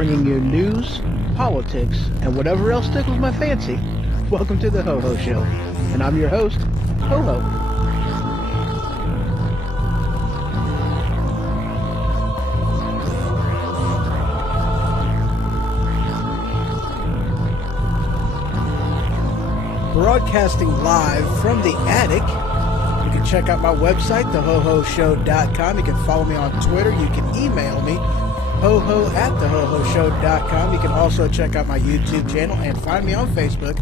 bringing you news, politics, and whatever else tickles my fancy. Welcome to the Ho Ho Show, and I'm your host, Ho Ho. Broadcasting live from the attic. You can check out my website, thehohoshow.com. You can follow me on Twitter. You can email me, hoho@thehohoshow.com. You can also check out my YouTube channel and find me on Facebook.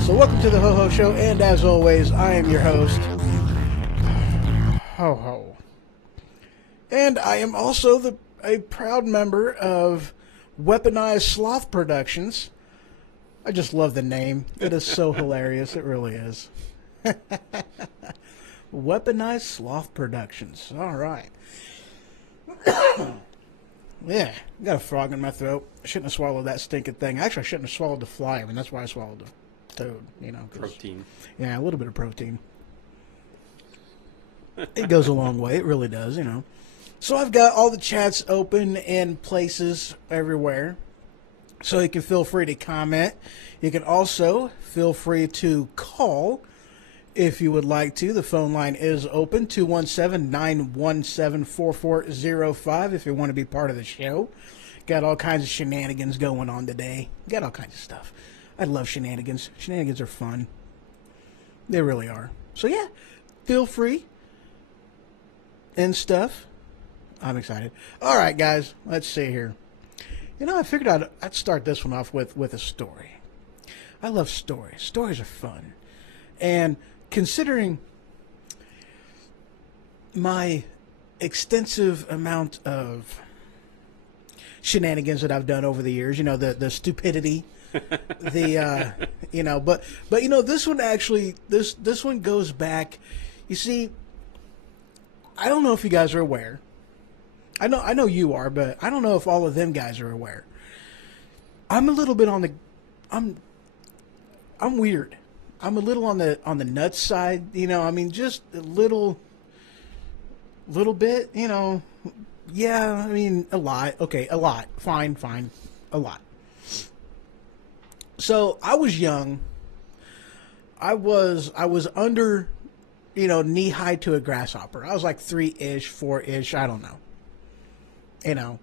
So welcome to the Ho Ho Show, and as always, I am your host, Ho Ho. And I am also a proud member of Weaponized Sloth Productions. I just love the name. It is so hilarious. It really is. Weaponized Sloth Productions. All right. Yeah, got a frog in my throat. I shouldn't have swallowed that stinking thing. Actually, I shouldn't have swallowed the fly. I mean, that's why I swallowed the toad. You know, protein. Yeah, a little bit of protein. It goes a long way. It really does, you know. So I've got all the chats open in places everywhere. So you can feel free to comment. You can also feel free to call If you would like to, the phone line is open, 217-917-4405 if you want to be part of the show. Got all kinds of shenanigans going on today. Got all kinds of stuff. I love shenanigans. Shenanigans are fun. They really are. So yeah, feel free and stuff. I'm excited. All right, guys, let's see here. You know, I figured I'd start this one off with a story. I love stories. Stories are fun. And considering my extensive amount of shenanigans that I've done over the years, you know, the stupidity, you know, but you know, this one actually, this one goes back. You see, I don't know if you guys are aware. I know you are, but I don't know if all of them guys are aware. I'm a little bit on the, I'm weird. I'm a little on the nuts side, you know. I mean, just a little bit, you know. Yeah, I mean, a lot. Okay, a lot. Fine, a lot. So I was young. I was under, you know, knee high to a grasshopper. I was like 3-ish, 4-ish. I don't know. You know,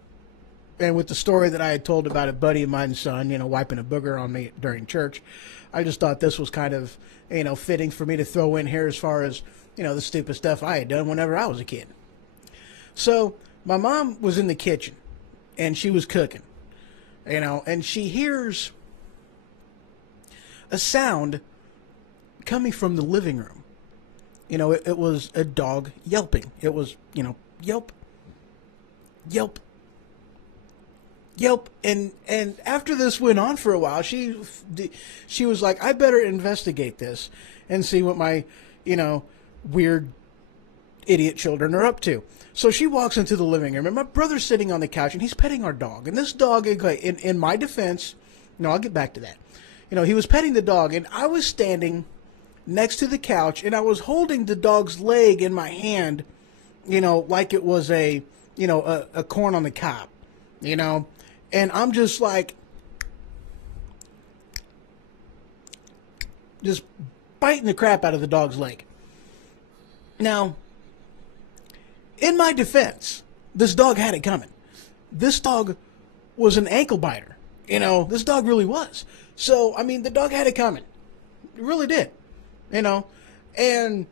and with the story that I had told about a buddy of mine's son, you know, wiping a booger on me during church, I just thought this was kind of, you know, fitting for me to throw in here as far as, you know, the stupid stuff I had done whenever I was a kid. So my mom was in the kitchen and she was cooking, you know, and she hears a sound coming from the living room. You know, it was a dog yelping. It was, you know, yelp, yelp, yelp. And after this went on for a while, she was like, I better investigate this and see what my, you know, weird idiot children are up to. So she walks into the living room, and my brother's sitting on the couch, and he's petting our dog. And this dog, in my defense, no, I'll get back to that. You know, he was petting the dog, and I was standing next to the couch, and I was holding the dog's leg in my hand, you know, like it was a, you know, a corn on the cob, you know. And I'm just like, just biting the crap out of the dog's leg. Now, in my defense, this dog had it coming. This dog was an ankle biter. You know, this dog really was. So, I mean, the dog had it coming. It really did. You know, and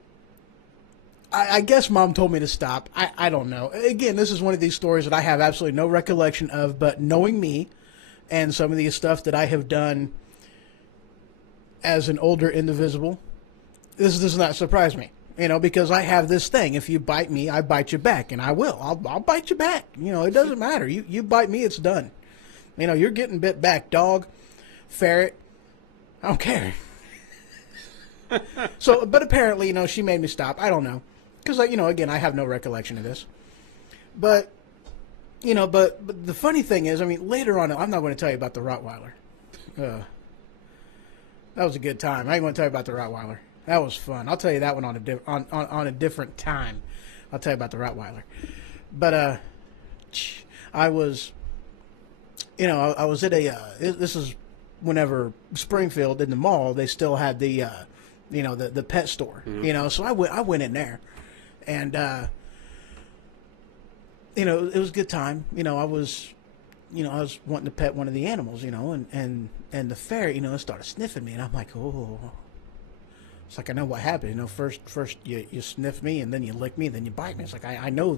I guess Mom told me to stop. I don't know. Again, this is one of these stories that I have absolutely no recollection of, but knowing me and some of the stuff that I have done as an older individual, this does not surprise me. You know, because I have this thing. If you bite me, I bite you back, and I will. I'll bite you back. You know, it doesn't matter. You bite me, it's done. You know, you're getting bit back, dog, ferret. I don't care. So, but apparently, you know, she made me stop. I don't know. Because, you know, again, I have no recollection of this. But, you know, but the funny thing is, I mean, later on, I'm not going to tell you about the Rottweiler. That was a good time. I ain't going to tell you about the Rottweiler. That was fun. I'll tell you that one on a different time. I'll tell you about the Rottweiler. But I was, you know, I was at a. This is whenever Springfield in the mall, they still had the, you know, the pet store. Mm-hmm. You know, so I went in there, and you know, it was a good time. You know, I was wanting to pet one of the animals. You know, and the ferret, you know, started sniffing me, and I'm like, oh. It's like, I know what happened. You know, first you sniff me, and then you lick me, and then you bite me. It's like, I know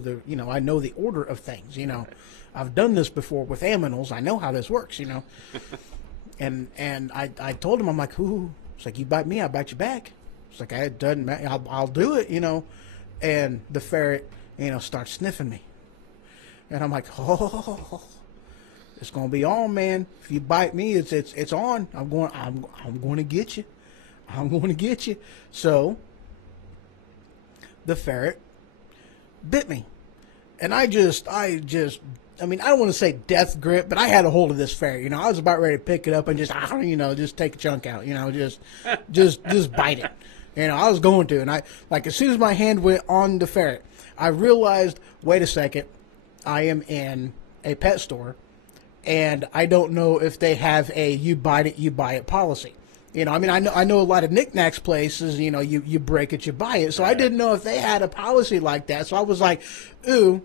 I know the order of things. You know, I've done this before with aminals. I know how this works. You know, and I told him, I'm like, ooh. It's like, you bite me, I bite you back. It's like, it doesn't matter. I'll do it. You know, and the ferret, you know, starts sniffing me, and I'm like, oh, it's gonna be on, man. If you bite me, it's on. I'm going to get you. I'm going to get you. So, the ferret bit me. And I mean, I don't want to say death grip, but I had a hold of this ferret. You know, I was about ready to pick it up and just, you know, just take a chunk out. You know, just bite it. You know, I was going to. And as soon as my hand went on the ferret, I realized, wait a second, I am in a pet store. And I don't know if they have a you buy it policy. You know, I mean, I know a lot of knickknacks places, you know, you break it, you buy it. So I didn't know if they had a policy like that. So I was like, ooh,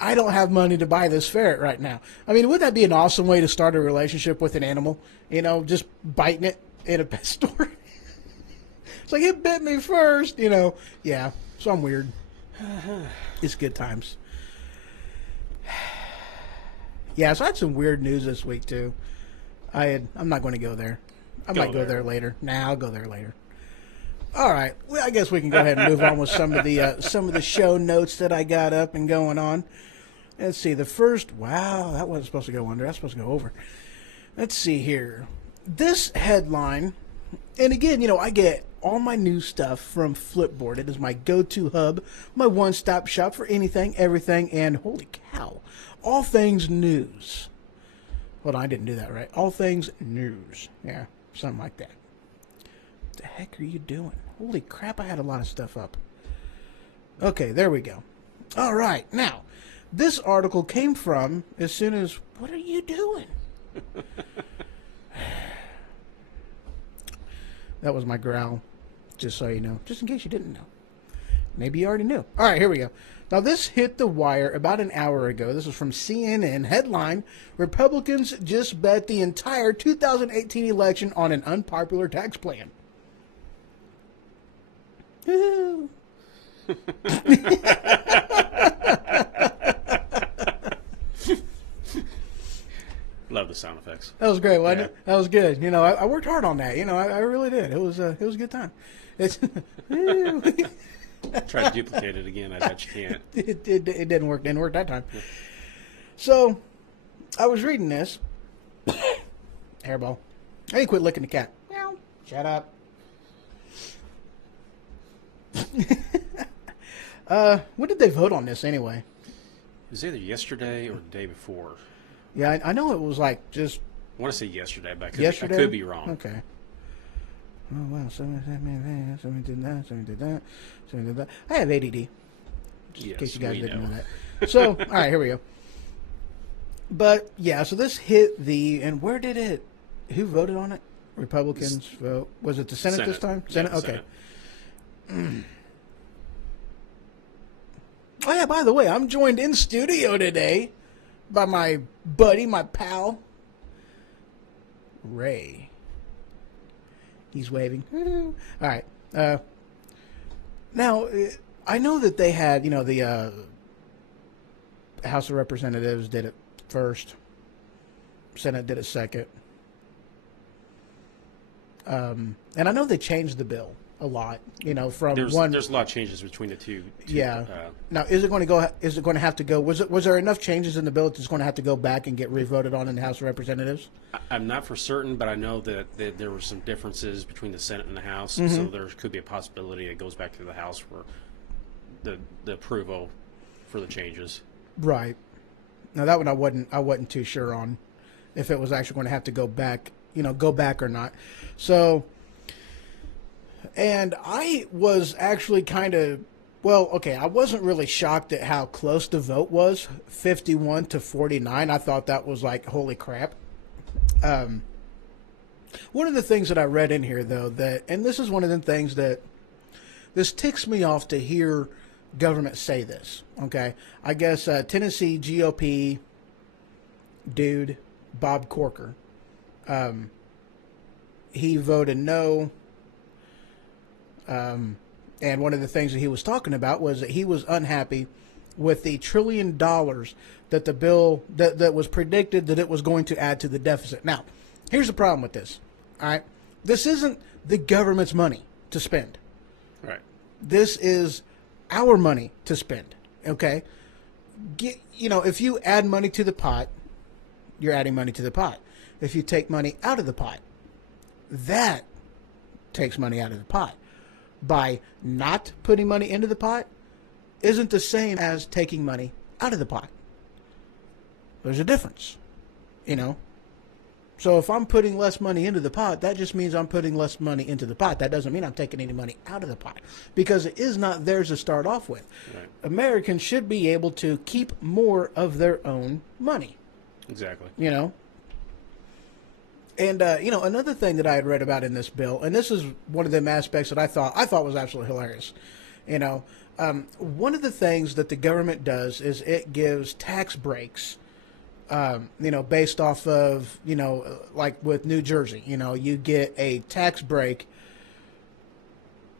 I don't have money to buy this ferret right now. I mean, would that be an awesome way to start a relationship with an animal? You know, just biting it in a pet store. It's like, it bit me first, you know. Yeah, so I'm weird. It's good times. Yeah, so I had some weird news this week, too. I'm not going to go there. I might go there later. Nah, I'll go there later. All right. Well, I guess we can go ahead and move on with some of the show notes that I got up and going on. Let's see. The first, wow, that wasn't supposed to go under. That's supposed to go over. Let's see here. This headline, and again, you know, I get all my news stuff from Flipboard. It is my go-to hub, my one-stop shop for anything, everything, and holy cow, all things news. Hold on, I didn't do that right. All things news. Yeah, something like that. What the heck are you doing? Holy crap, I had a lot of stuff up. Okay, there we go. All right, now, this article came from as soon as, what are you doing? That was my growl, just so you know. Just in case you didn't know. Maybe you already knew. All right, here we go. Now, this hit the wire about an hour ago. This is from CNN. Headline, Republicans just bet the entire 2018 election on an unpopular tax plan. Ooh. Love the sound effects. That was great, wasn't it? That was good. You know, I worked hard on that. You know, I really did. It was a good time. It's Try to duplicate it again. I bet you can't. It didn't work. Didn't work that time. Yeah. So, I was reading this. Hairball. I need to quit licking the cat. Meow. Shut up. When did they vote on this anyway? It was either yesterday or the day before. Yeah, I know it was like just... I want to say yesterday, but I could be wrong. Okay. Oh, wow. Somebody did that, somebody did that, somebody did that. I have ADD. Just in case you guys didn't know that. So, all right, here we go. But, yeah, so this hit the... And where did it... Who voted on it? Republicans vote. Was it the Senate this time? Senate? Yeah, okay. Oh, yeah, by the way, I'm joined in studio today by my buddy, my pal, Ray. He's waving. All right. Now, I know that they had, you know, the House of Representatives did it first. Senate did it second. And I know they changed the bill a lot, you know, from there's one. There's a lot of changes between the two. Yeah. Now, is it going to go? Is it going to have to go? Was there enough changes in the bill that it's going to have to go back and get revoted on in the House of Representatives? I'm not for certain, but I know that there were some differences between the Senate and the House, so there could be a possibility it goes back to the House for the approval for the changes. Right. Now that one I wasn't too sure on if it was actually going to have to go back, you know, go back or not. So. And I was actually kind of, well, okay, I wasn't really shocked at how close the vote was, 51 to 49. I thought that was like, holy crap. One of the things that I read in here, though, and this is one of the things that, this ticks me off to hear government say this, okay? I guess Tennessee GOP dude, Bob Corker, he voted no. And one of the things that he was talking about was that he was unhappy with the $1 trillion that the bill that was predicted that it was going to add to the deficit. Now, here's the problem with this. All right, this isn't the government's money to spend. Right. This is our money to spend. Okay. You know, if you add money to the pot, you're adding money to the pot. If you take money out of the pot, that takes money out of the pot. By not putting money into the pot isn't the same as taking money out of the pot. There's a difference, you know. So if I'm putting less money into the pot, that just means I'm putting less money into the pot. That doesn't mean I'm taking any money out of the pot because it is not theirs to start off with. Right. Americans should be able to keep more of their own money. Exactly. You know. And another thing that I had read about in this bill, and this is one of them aspects that I thought was absolutely hilarious. One of the things that the government does is it gives tax breaks. Based off of like with New Jersey, you get a tax break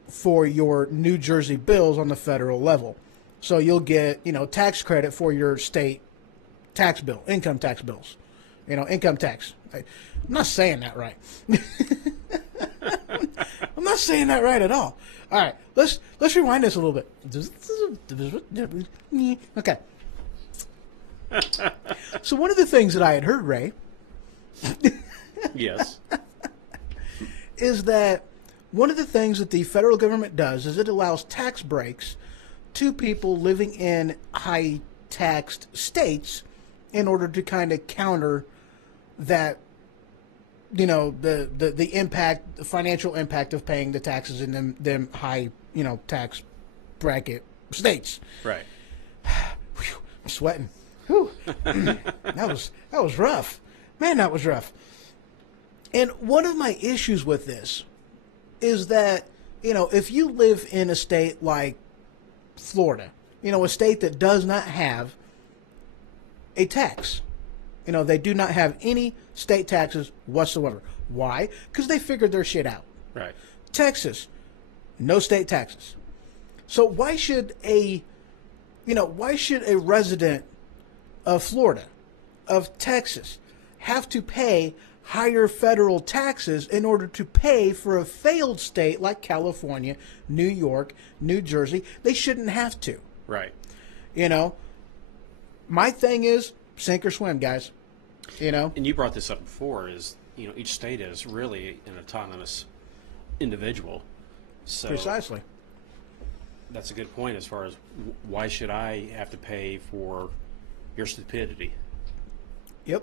for your New Jersey bills on the federal level. So you'll get tax credit for your state tax bill, income tax bills, income tax. I'm not saying that right. I'm not saying that right at all. All right, let's rewind this a little bit. Okay. So one of the things that I had heard, Ray, Yes. is that one of the things that the federal government does is it allows tax breaks to people living in high taxed states in order to kind of counter that, the impact, the financial impact of paying the taxes in them high, tax bracket states. Right. Whew, I'm sweating. Whew. That was rough. Man, that was rough. And one of my issues with this is that, if you live in a state like Florida, a state that does not have a tax, they do not have any state taxes whatsoever. Why? Because they figured their shit out. Right. Texas, no state taxes. So why should a resident of Florida, of Texas, have to pay higher federal taxes in order to pay for a failed state like California, New York, New Jersey? They shouldn't have to. Right. My thing is sink or swim, guys. And you brought this up before, is, each state is really an autonomous individual. So Precisely. that's a good point as far as why should I have to pay for your stupidity? Yep.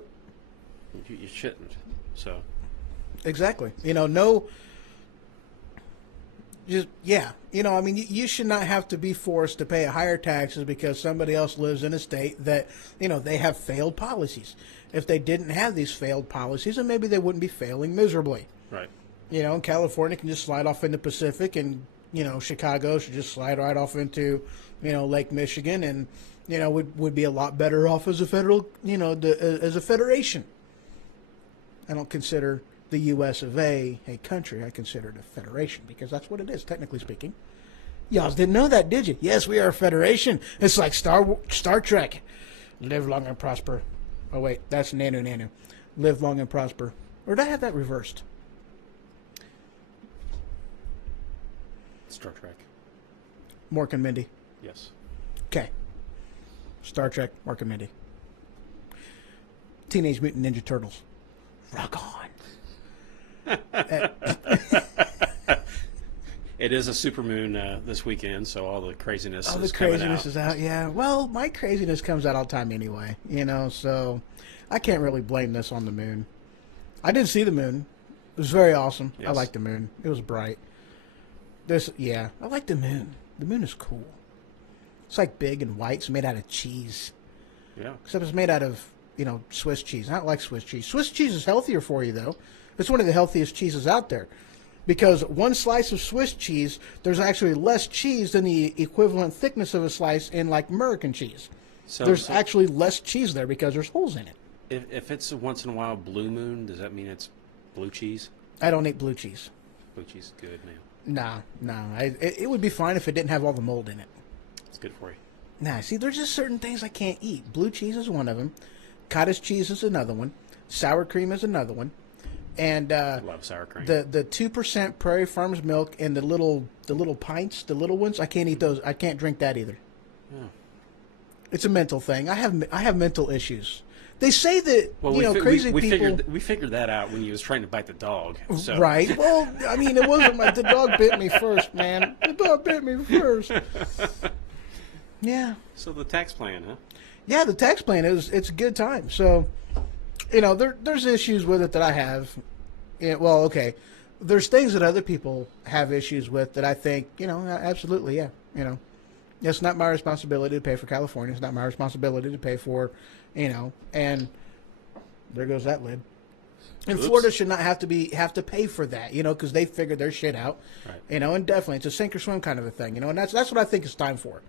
You shouldn't. So Exactly. You should not have to be forced to pay higher taxes because somebody else lives in a state that, they have failed policies. If they didn't have these failed policies, then maybe they wouldn't be failing miserably. right. California can just slide off in the Pacific, and, Chicago should just slide right off into, Lake Michigan, and, would be a lot better off as a federal, as a federation. I don't consider the U.S. of A country. I consider it a federation because that's what it is, technically speaking. Y'all didn't know that, did you? Yes, we are a federation. It's like Star Trek. Live long and prosper. Oh, wait, that's Nanu. Live long and prosper. Or did I have that reversed? Star Trek. Mork and Mindy. Yes. Okay. Star Trek, Mork and Mindy. Teenage Mutant Ninja Turtles. Rock on. It is a supermoon this weekend, so all the craziness Oh, is the coming craziness out. is out, yeah. Well, my craziness comes out all the time anyway, so I can't really blame this on the moon. I did see the moon. It was very awesome. I Yes. liked the moon. It was bright. I like the moon. The moon is cool. It's like big and white. It's made out of cheese. Yeah. Except it's made out of, Swiss cheese. I don't like Swiss cheese. Swiss cheese is healthier for you, though. It's one of the healthiest cheeses out there. Because one slice of Swiss cheese, there's actually less cheese than the equivalent thickness of a slice in, like, American cheese. So There's actually less cheese there because there's holes in it. if it's a once in a while blue moon, does that mean it's blue cheese? I don't eat blue cheese. Blue cheese is good, man. No. It would be fine if it didn't have all the mold in it. It's good for you. Nah, see, there's just certain things I can't eat. Blue cheese is one of them. Cottage cheese is another one. Sour cream is another one. And I love sour cream. the 2% Prairie Farms milk and the little pints, the little ones, I can't eat those. I can't drink that either. Yeah. It's a mental thing. I have mental issues. They say that crazy we people. we figured that out when you was trying to bite the dog. So. Right. Well, I mean, it wasn't the dog bit me first, man. The dog bit me first. Yeah. So the tax plan, huh? Yeah, the tax plan it's a good time. So, there's issues with it that I have. Yeah, well, okay. There's things that other people have issues with that I think, absolutely, yeah. It's not my responsibility to pay for California. It's not my responsibility to pay for, and there goes that lid. And Oops. Florida should not have to pay for that, because they figured their shit out, Right. and definitely it's a sink or swim kind of a thing, and that's what I think it's time for.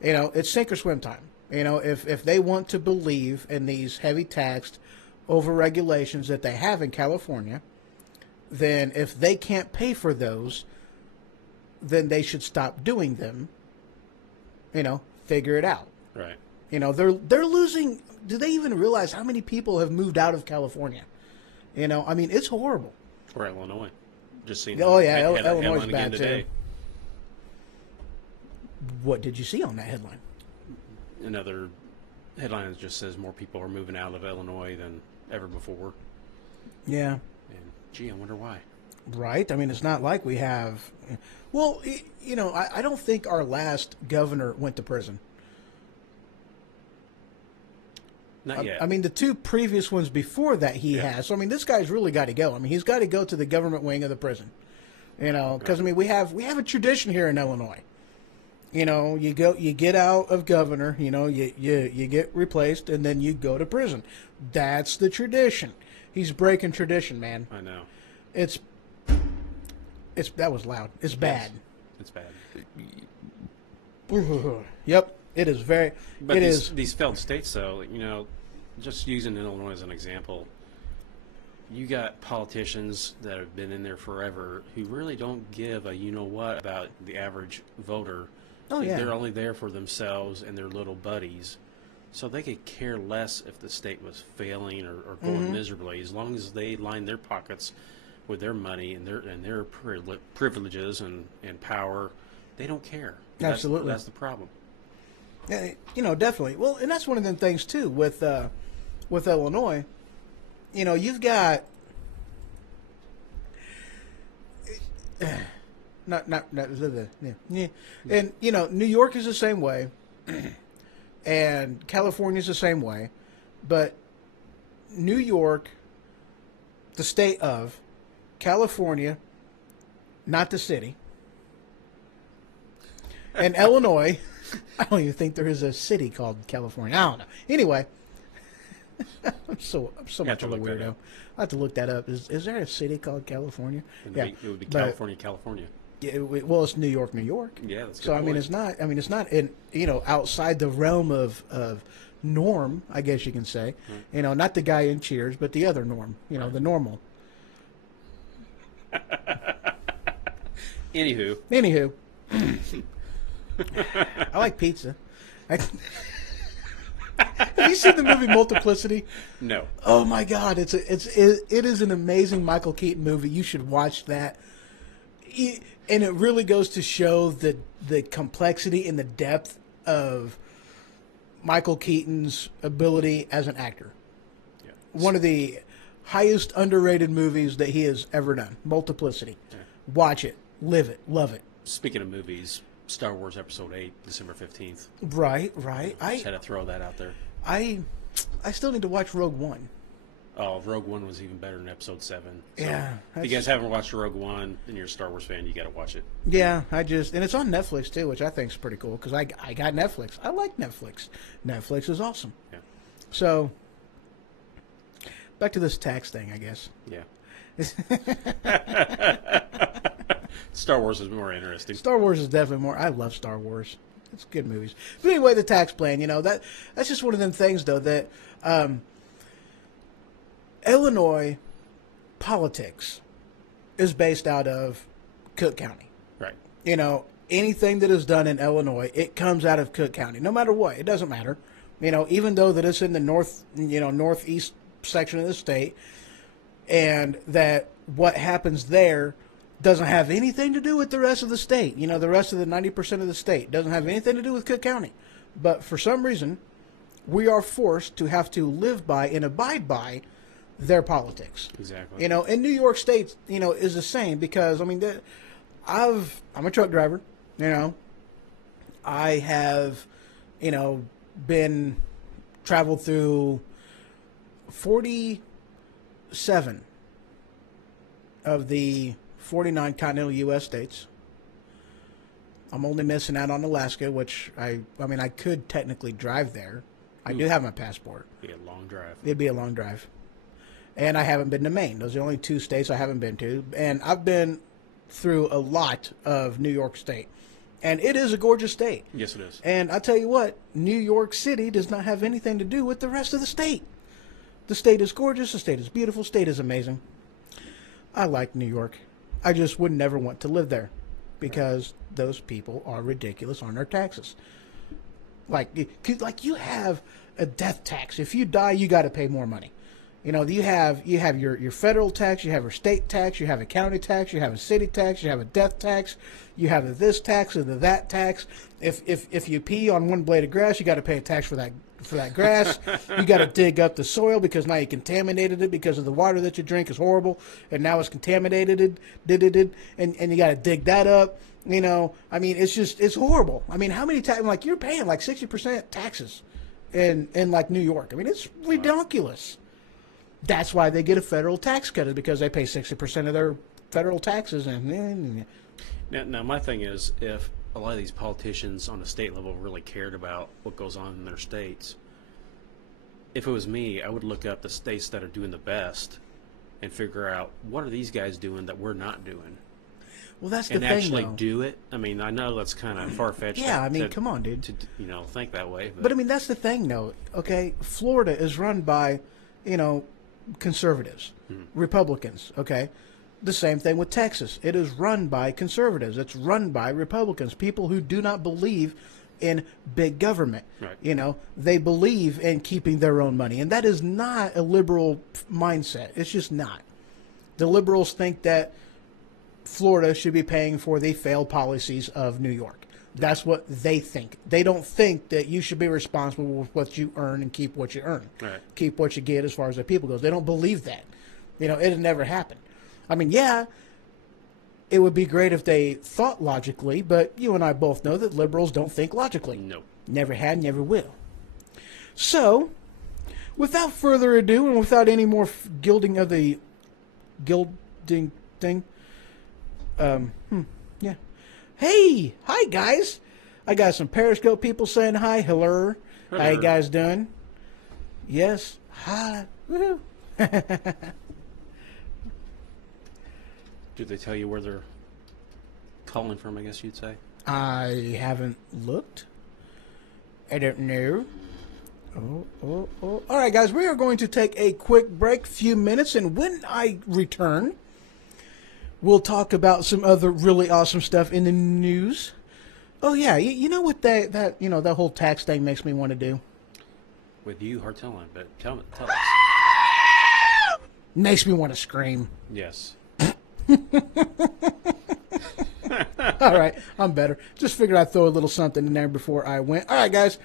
It's sink or swim time. If they want to believe in these heavy taxed over regulations that they have in California, then if they can't pay for those, then they should stop doing them. Figure it out. Right. They're losing. Do they even realize how many people have moved out of California? It's horrible. Or Illinois. Just seen. Oh, yeah, headline Illinois is again bad, today. too. What did you see on that headline? Another headline that just says more people are moving out of Illinois than ever before. Yeah. And gee, I wonder why. Right? It's not like we have. Well, I don't think our last governor went to prison. Not yet. The two previous ones before that he has. So, this guy's really got to go. He's got to go to the government wing of the prison. Because, we have a tradition here in Illinois. You get out of governor, you get replaced, and then you go to prison. That's the tradition. He's breaking tradition, man. I know. That was loud. It's bad. It's bad. Yep, it is very. But it these, is. these failed states, though, just using Illinois as an example, you got politicians that have been in there forever who really don't give a you-know-what about the average voter. Oh, yeah. They're only there for themselves and their little buddies. So they could care less if the state was failing or going miserably, as long as they line their pockets with their money and their privileges and power. They don't care. Absolutely. That's the problem. Definitely. Well, and that's one of the things too with Illinois. You've got and New York is the same way, and California is the same way, but New York, the state of California, not the city, and Illinois. I don't even think there is a city called California. I don't know. Anyway, I'm so much of a weirdo. I have to look that up. Is there a city called California? It would be California, California. Yeah. Well, it's New York, New York. Yeah, that's a good so. point. It's not. It's not in outside the realm of norm. I guess you can say. Not the guy in Cheers, but the other Norm. The normal. Anywho. I like pizza. Have you seen the movie Multiplicity? No. Oh my God! It is an amazing Michael Keaton movie. You should watch that. And it really goes to show the complexity and the depth of Michael Keaton's ability as an actor. Yeah. One of the highest underrated movies that he has ever done. Multiplicity. Yeah. Watch it, live it, love it. Speaking of movies, Star Wars Episode 8, December 15th. Right. Just had to throw that out there. I still need to watch Rogue One. Oh, Rogue One was even better than Episode 7. So Yeah. if you guys haven't watched Rogue One and you're a Star Wars fan, you got to watch it. Yeah, and it's on Netflix too, which I think is pretty cool because I got Netflix. I like Netflix. Netflix is awesome. Yeah. So, back to this tax thing, I guess. Yeah. Star Wars is more interesting. Star Wars is definitely more. I love Star Wars. It's good movies. But anyway, the tax plan, that's just one of them things, though, that Illinois politics is based out of Cook County. Right. Anything that is done in Illinois, it comes out of Cook County, no matter what. It doesn't matter. Even though that it's in the northeast section of the state, and that what happens there doesn't have anything to do with the rest of the state. The rest of the 90% of the state doesn't have anything to do with Cook County. But for some reason, we are forced to have to live by and abide by their politics. Exactly. And New York State, is the same because, I'm a truck driver, I have, traveled through 47 of the 49 continental U.S. states. I'm only missing out on Alaska, which I could technically drive there. I do have my passport. It'd be a long drive. It'd be a long drive. and I haven't been to Maine. Those are the only two states I haven't been to. And I've been through a lot of New York State. And it is a gorgeous state. Yes, it is. And I tell you what, New York City does not have anything to do with the rest of the state. The state is gorgeous. The state is beautiful. The state is amazing. I like New York. I just would never want to live there because those people are ridiculous on their taxes. Like you have a death tax. If you die, you got to pay more money. You know, you have your federal tax, you have your state tax, you have a county tax, you have a city tax, you have a death tax, you have a this tax and the that tax. If you pee on one blade of grass, you got to pay a tax for that grass. You got to dig up the soil because now you contaminated it because of the water that you drink is horrible and now it's contaminated. And you got to dig that up. You know, I mean, it's horrible. I mean, how many times like you're paying like 60% taxes in like New York? I mean, it's ridiculous. That's why they get a federal tax cut, is because they pay 60% of their federal taxes. And now, my thing is, if a lot of these politicians on a state level really cared about what goes on in their states, if it was me, I would look up the states that are doing the best and figure out what are these guys doing that we're not doing. Well, that's the and thing, actually though. Do it. I mean, I know that's kind of far-fetched. Yeah, I mean, come on, dude. To think that way. But I mean, that's the thing, though. Okay, Florida is run by, conservatives, Republicans. Okay, the same thing with Texas. It is run by conservatives. It's run by Republicans, people who do not believe in big government. Right. They believe in keeping their own money, and that is not a liberal mindset. It's just not. The liberals think that Florida should be paying for the failed policies of New York. That's what they think. They don't think that you should be responsible with what you earn and keep what you earn. Right. Keep what you get as far as the people goes. They don't believe that. It'd never happen. I mean, yeah, it would be great if they thought logically, but you and I both know that liberals don't think logically. No. Never had, never will. So, without further ado, and without any more gilding of the gilding thing, yeah. Hey, hi guys. I got some Periscope people saying hi. Hello. How you guys doing? Yes. Hi. Woo. Did they tell you where they're calling from, I guess you'd say? I haven't looked. I don't know. Oh. All right, guys, we are going to take a quick break, few minutes, and when I return, we'll talk about some other really awesome stuff in the news. Oh yeah, you know what that whole tax thing makes me want to do? With you, hard telling, but tell us. Makes me want to scream. Yes. All right, I'm better. Just figured I'd throw a little something in there before I went. All right, guys,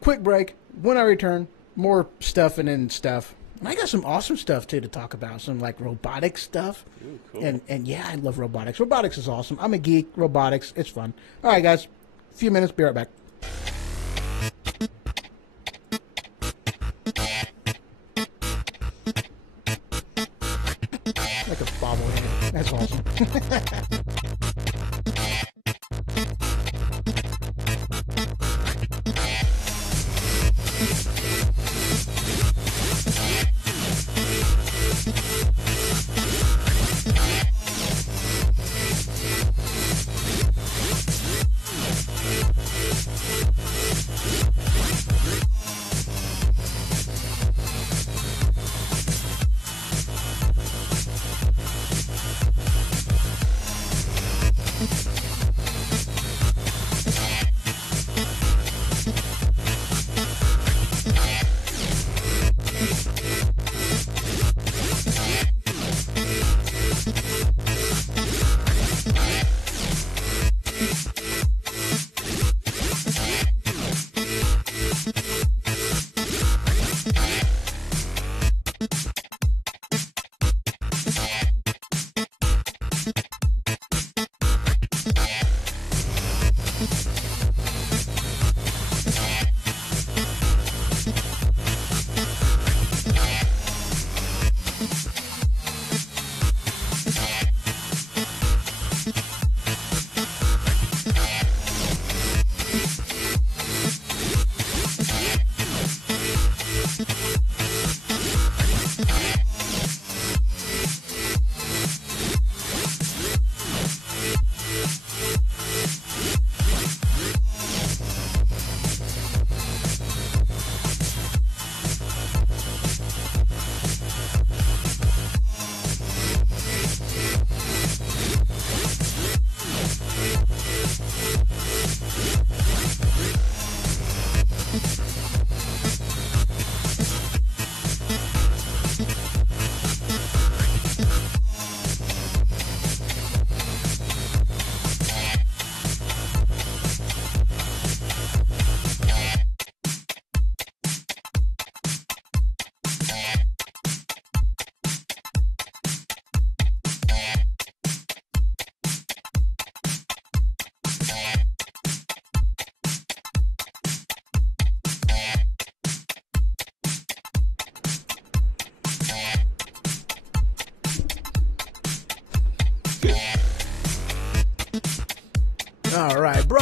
quick break. When I return, more stuff and stuff. And I got some awesome stuff, too, to talk about. Some, like, robotic stuff. Ooh, cool. And yeah, I love robotics. Robotics is awesome. I'm a geek. Robotics, it's fun. All right, guys. A few minutes. Be right back. Like a bobblehead. That's awesome.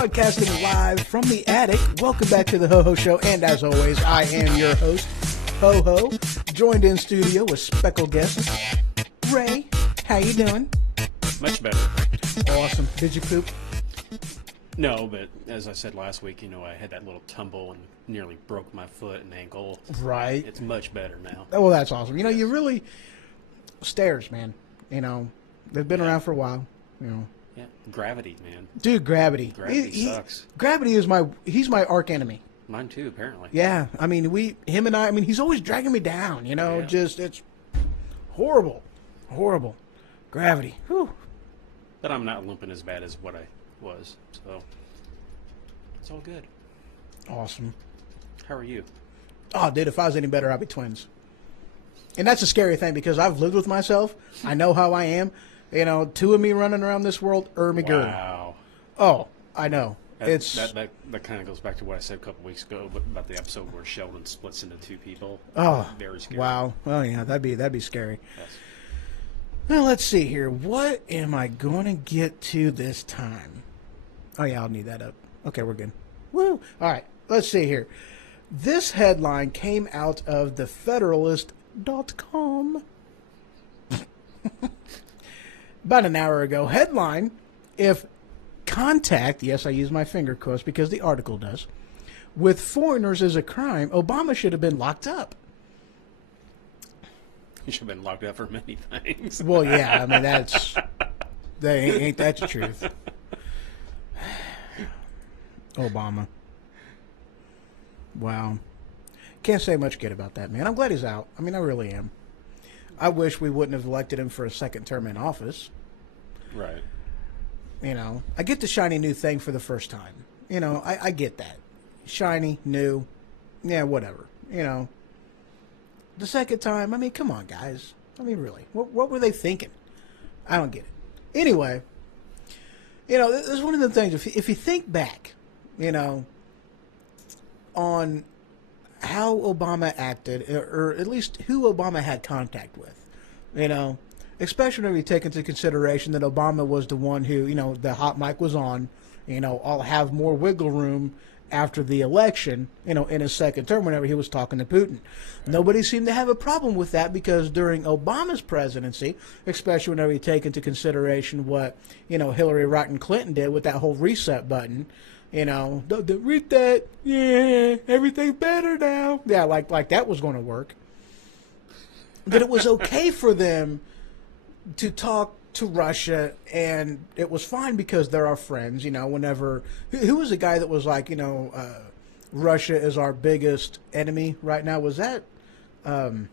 Broadcasting live from the attic. Welcome back to the Ho Ho Show. And as always, I am your host, Ho Ho. Joined in studio with special guest, Ray. How you doing? Much better. Awesome. Did you poop? No, but as I said last week, I had that little tumble and nearly broke my foot and ankle. Right. It's much better now. Oh, well, that's awesome. You really... Stairs, man. They've been around for a while. Yeah, gravity, man. Dude, Gravity. Gravity sucks. Gravity is he's my arch enemy. Mine too, apparently. Yeah, him and I, he's always dragging me down, Yeah. just, it's horrible. Horrible. Gravity. Whew. But I'm not limping as bad as what I was, so it's all good. Awesome. How are you? Oh, dude, if I was any better, I'd be twins. And that's a scary thing because I've lived with myself. I know how I am. Two of me running around this world, me good. Wow. Oh, I know. That kind of goes back to what I said a couple weeks ago about the episode where Sheldon splits into two people. Oh, very scary. Wow. Oh, yeah, that'd be scary. Yes. Well, let's see here. What am I going to get to this time? Oh, yeah, I'll need that up. Okay, we're good. Woo! All right, let's see here. This headline came out of thefederalist.com about an hour ago. Headline, if contact, yes, I use my finger quotes because the article does, with foreigners is a crime, Obama should have been locked up. He should have been locked up for many things. Well, yeah, ain't that the truth. Obama. Wow. Can't say much good about that, man. I'm glad he's out. I really am. I wish we wouldn't have elected him for a second term in office. Right. I get the shiny new thing for the first time. I get that. Shiny, new, yeah, whatever. The second time, come on, guys. Really. What were they thinking? I don't get it. Anyway, this is one of the things, if you think back, on how Obama acted, or at least who Obama had contact with, especially when we take into consideration that Obama was the one who, the hot mic was on, I'll have more wiggle room after the election, in his second term whenever he was talking to Putin. Right. Nobody seemed to have a problem with that because during Obama's presidency, especially whenever you take into consideration what, Hillary Rodham Clinton did with that whole reset button, don't read that, yeah, everything's better now. Yeah, like that was going to work. But it was okay for them to talk to Russia, and it was fine because they're our friends, whenever... Who was the guy that was like, Russia is our biggest enemy right now? Was that... that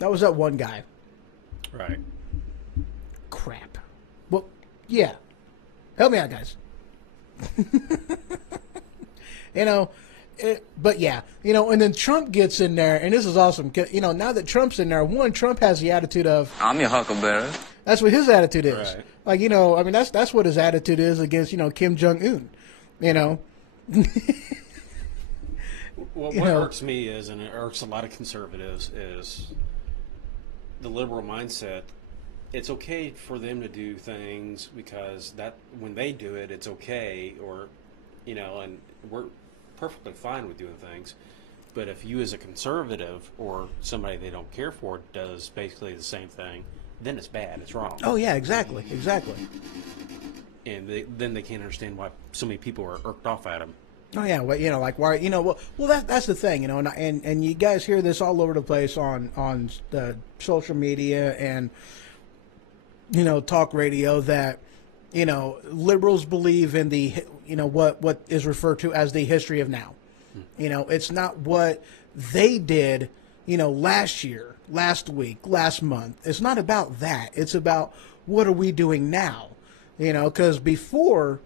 was that one guy. Right. Crap. Well, yeah. Help me out, guys. But yeah, and then Trump gets in there, and this is awesome. Now that Trump's in there, Trump has the attitude of... I'm your huckleberry. That's what his attitude is. Right. That's what his attitude is against, Kim Jong-un, Well, what irks me is, and it irks a lot of conservatives, is the liberal mindset. It's okay for them to do things because that when they do it, it's okay, or, and we're perfectly fine with doing things. But if you as a conservative or somebody they don't care for does basically the same thing, then it's bad. It's wrong. Oh, yeah, exactly. And then they can't understand why so many people are irked off at them. Oh, yeah, well, why, that's the thing, and you guys hear this all over the place on the social media and, talk radio that, liberals believe in the, what is referred to as the history of now. It's not what they did, last year, last week, last month. It's not about that. It's about what are we doing now? Because before,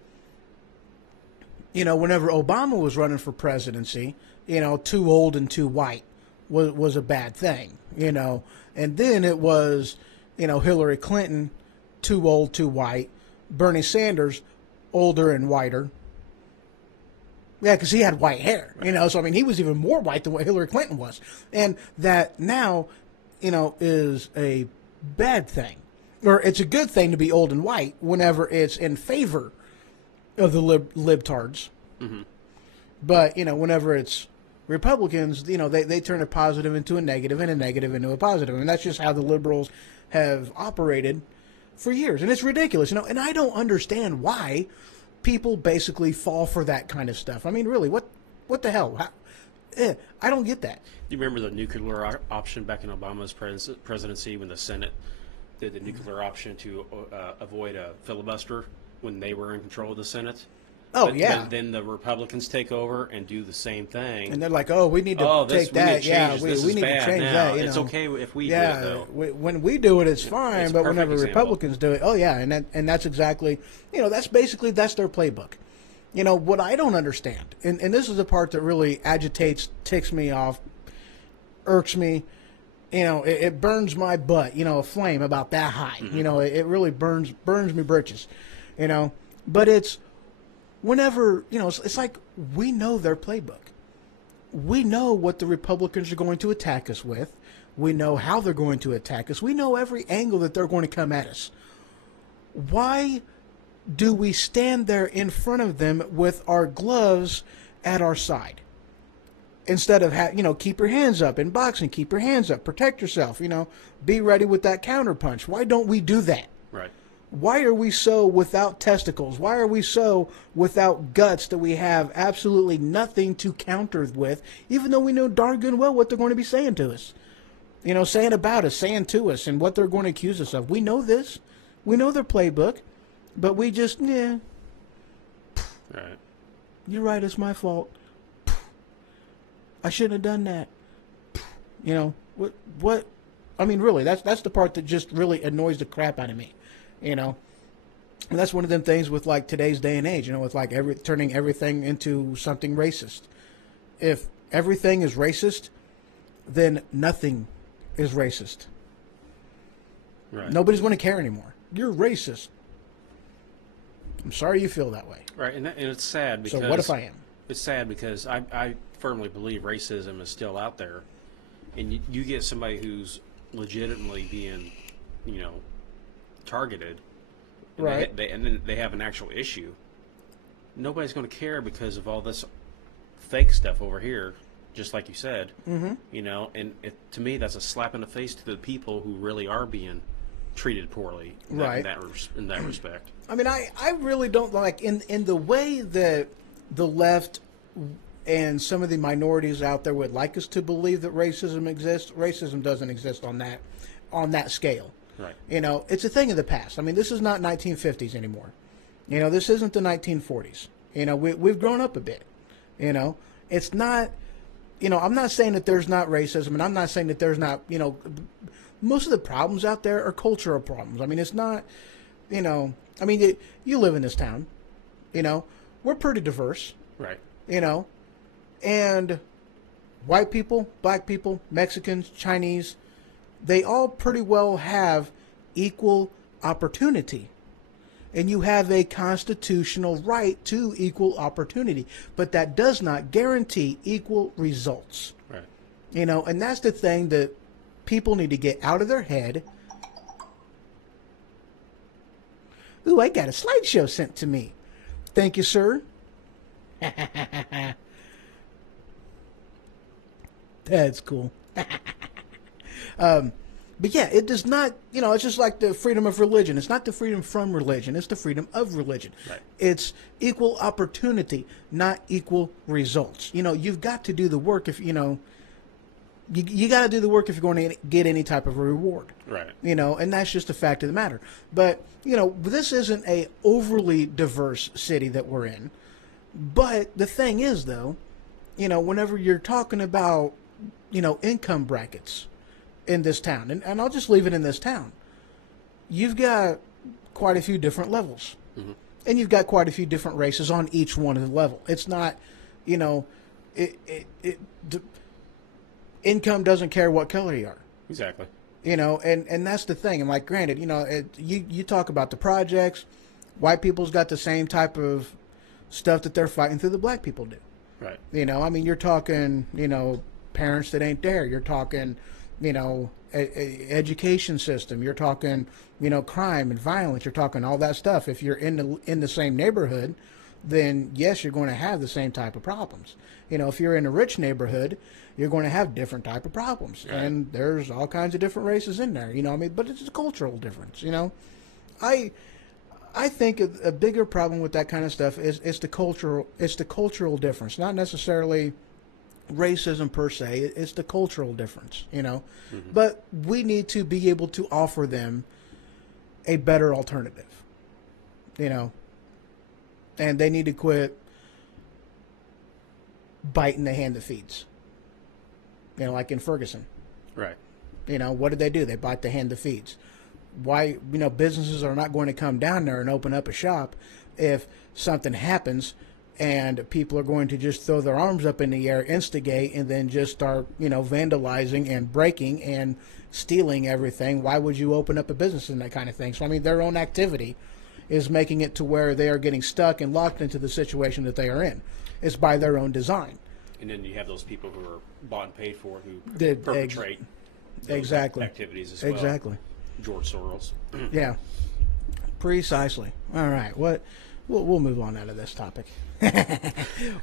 whenever Obama was running for presidency, too old and too white was a bad thing, and then it was, Hillary Clinton, too old, too white, Bernie Sanders, older and whiter. Yeah, because he had white hair, so he was even more white than what Hillary Clinton was. And that now, is a bad thing. Or it's a good thing to be old and white whenever it's in favor of the libtards. Mm-hmm. But, whenever it's Republicans, they turn a positive into a negative and a negative into a positive. And that's just how the liberals have operated for years. And it's ridiculous, and I don't understand why people basically fall for that kind of stuff. I mean, really, what the hell? I don't get that. Do you remember the nuclear option back in Obama's presidency when the Senate did the nuclear option to avoid a filibuster when they were in control of the Senate? Oh, yeah. Then the Republicans take over and do the same thing. And they're like, oh, we need to take that. Yeah, we need to change that. It's okay if we do it, though. When we do it, it's fine. It's but whenever example. Republicans do it, oh, yeah. And that's exactly, that's their playbook. What I don't understand, and this is the part that really agitates, ticks me off, irks me, it burns my butt, a flame about that high. Mm-hmm. It really burns me britches, But it's whenever, it's like we know their playbook. We know what the Republicans are going to attack us with. We know how they're going to attack us. We know every angle that they're going to come at us. Why do we stand there in front of them with our gloves at our side? Instead of, keep your hands up in boxing, keep your hands up, protect yourself, be ready with that counter punch. Why don't we do that? Right. Why are we so without testicles? Why are we so without guts that we have absolutely nothing to counter with, even though we know darn good well what they're going to be saying to us? Saying about us, saying to us, and what they're going to accuse us of. We know this. We know their playbook, but we just, Right. You're right, it's my fault. I shouldn't have done that. What? I mean, really, that's the part that just really annoys the crap out of me. And that's one of them things with like today's day and age, with like turning everything into something racist. If everything is racist, then nothing is racist. Right. Nobody's going to care anymore. You're racist. I'm sorry you feel that way. Right, and it's sad because... So what if I am? It's sad because I firmly believe racism is still out there. And you get somebody who's legitimately being, targeted. And right. And then they have an actual issue. Nobody's going to care because of all this fake stuff over here, just like you said. Mm-hmm. And to me, that's a slap in the face to the people who really are being treated poorly right. in that respect. I mean, I really don't like in the way that the left and some of the minorities out there would like us to believe that racism exists. Racism doesn't exist on that scale. Right. It's a thing of the past. I mean, this is not 1950s anymore. This isn't the 1940s. We've grown up a bit. It's not. I'm not saying that there's not racism, and I'm not saying that there's not. Most of the problems out there are cultural problems. I mean, it's not. I mean, you live in this town. We're pretty diverse. Right. And white people, black people, Mexicans, Chinese, they all pretty well have equal opportunity. And you have a constitutional right to equal opportunity. But that does not guarantee equal results. Right. And that's the thing that people need to get out of their head. Ooh, I got a slideshow sent to me. Thank you, sir. That's cool. But yeah, it does not, it's just like the freedom of religion. It's not the freedom from religion. It's the freedom of religion. Right. It's equal opportunity, not equal results. You've got to do the work if, you got to do the work if you're going to get any type of a reward. Right. And that's just a fact of the matter. But, this isn't a overly diverse city that we're in. But the thing is, though, whenever you're talking about, income brackets in this town, and I'll just leave it in this town, you've got quite a few different levels. Mm-hmm. And you've got quite a few different races on each one of the level. It's not, income doesn't care what color you are. Exactly. And that's the thing. And like, granted, you talk about the projects, white people's got the same type of stuff that they're fighting through the black people do. Right. I mean, you're talking, parents that ain't there. You're talking, education system. You're talking, crime and violence. You're talking all that stuff. If you're in the same neighborhood, then yes, you're going to have the same type of problems. If you're in a rich neighborhood, you're going to have different type of problems, Right. and there's all kinds of different races in there. But it's a cultural difference. I think a bigger problem with that kind of stuff is the cultural difference, not necessarily racism per se. It's the cultural difference, But we need to be able to offer them a better alternative, and they need to quit biting the hand that feeds. Like in Ferguson. Right. What did they do? They bite the hand that feeds. Why, businesses are not going to come down there and open up a shop if something happens and people are going to just throw their arms up in the air, instigate, and then just start, vandalizing and breaking and stealing everything. Why would you open up a business in that kind of thing? So, their own activity is making it to where they are getting stuck and locked into the situation that they are in. It's by their own design. And then you have those people who are bought and paid for who Did- perpetrate those exactly. activities as well. Exactly. George Soros. Yeah, precisely. All right, we'll move on out of this topic.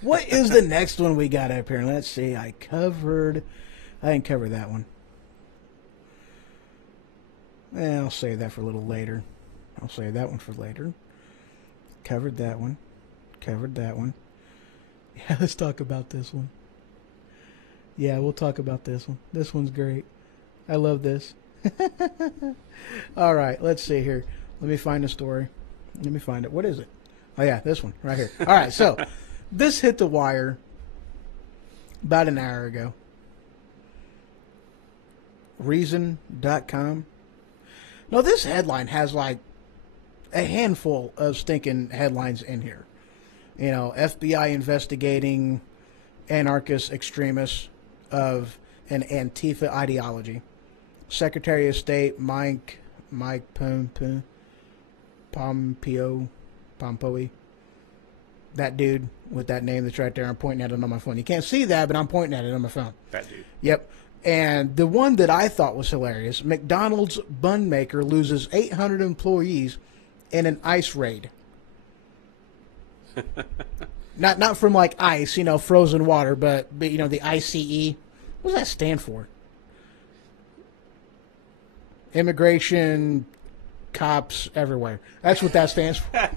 What is the next one we got up here? Let's see. I didn't cover that one. I'll save that for a little later. I'll save that one for later. Covered that one. Yeah, let's talk about this one. Yeah, we'll talk about this one. This one's great. I love this. All right, let's see here. Let me find the story. Let me find it. What is it? Oh, yeah, this one right here. All right, so this hit the wire about an hour ago. Reason.com. Now, this headline has like a handful of stinking headlines in here. FBI investigating anarchist extremists of an Antifa ideology. Secretary of State Mike Pompeo, that dude with that name that's right there. I'm pointing at it on my phone. You can't see that, but I'm pointing at it on my phone. That dude. Yep. And the one that I thought was hilarious, McDonald's bun maker loses 800 employees in an ICE raid. Not from like ice, frozen water, but the ICE. What does that stand for? Immigration cops everywhere. That's what that stands for.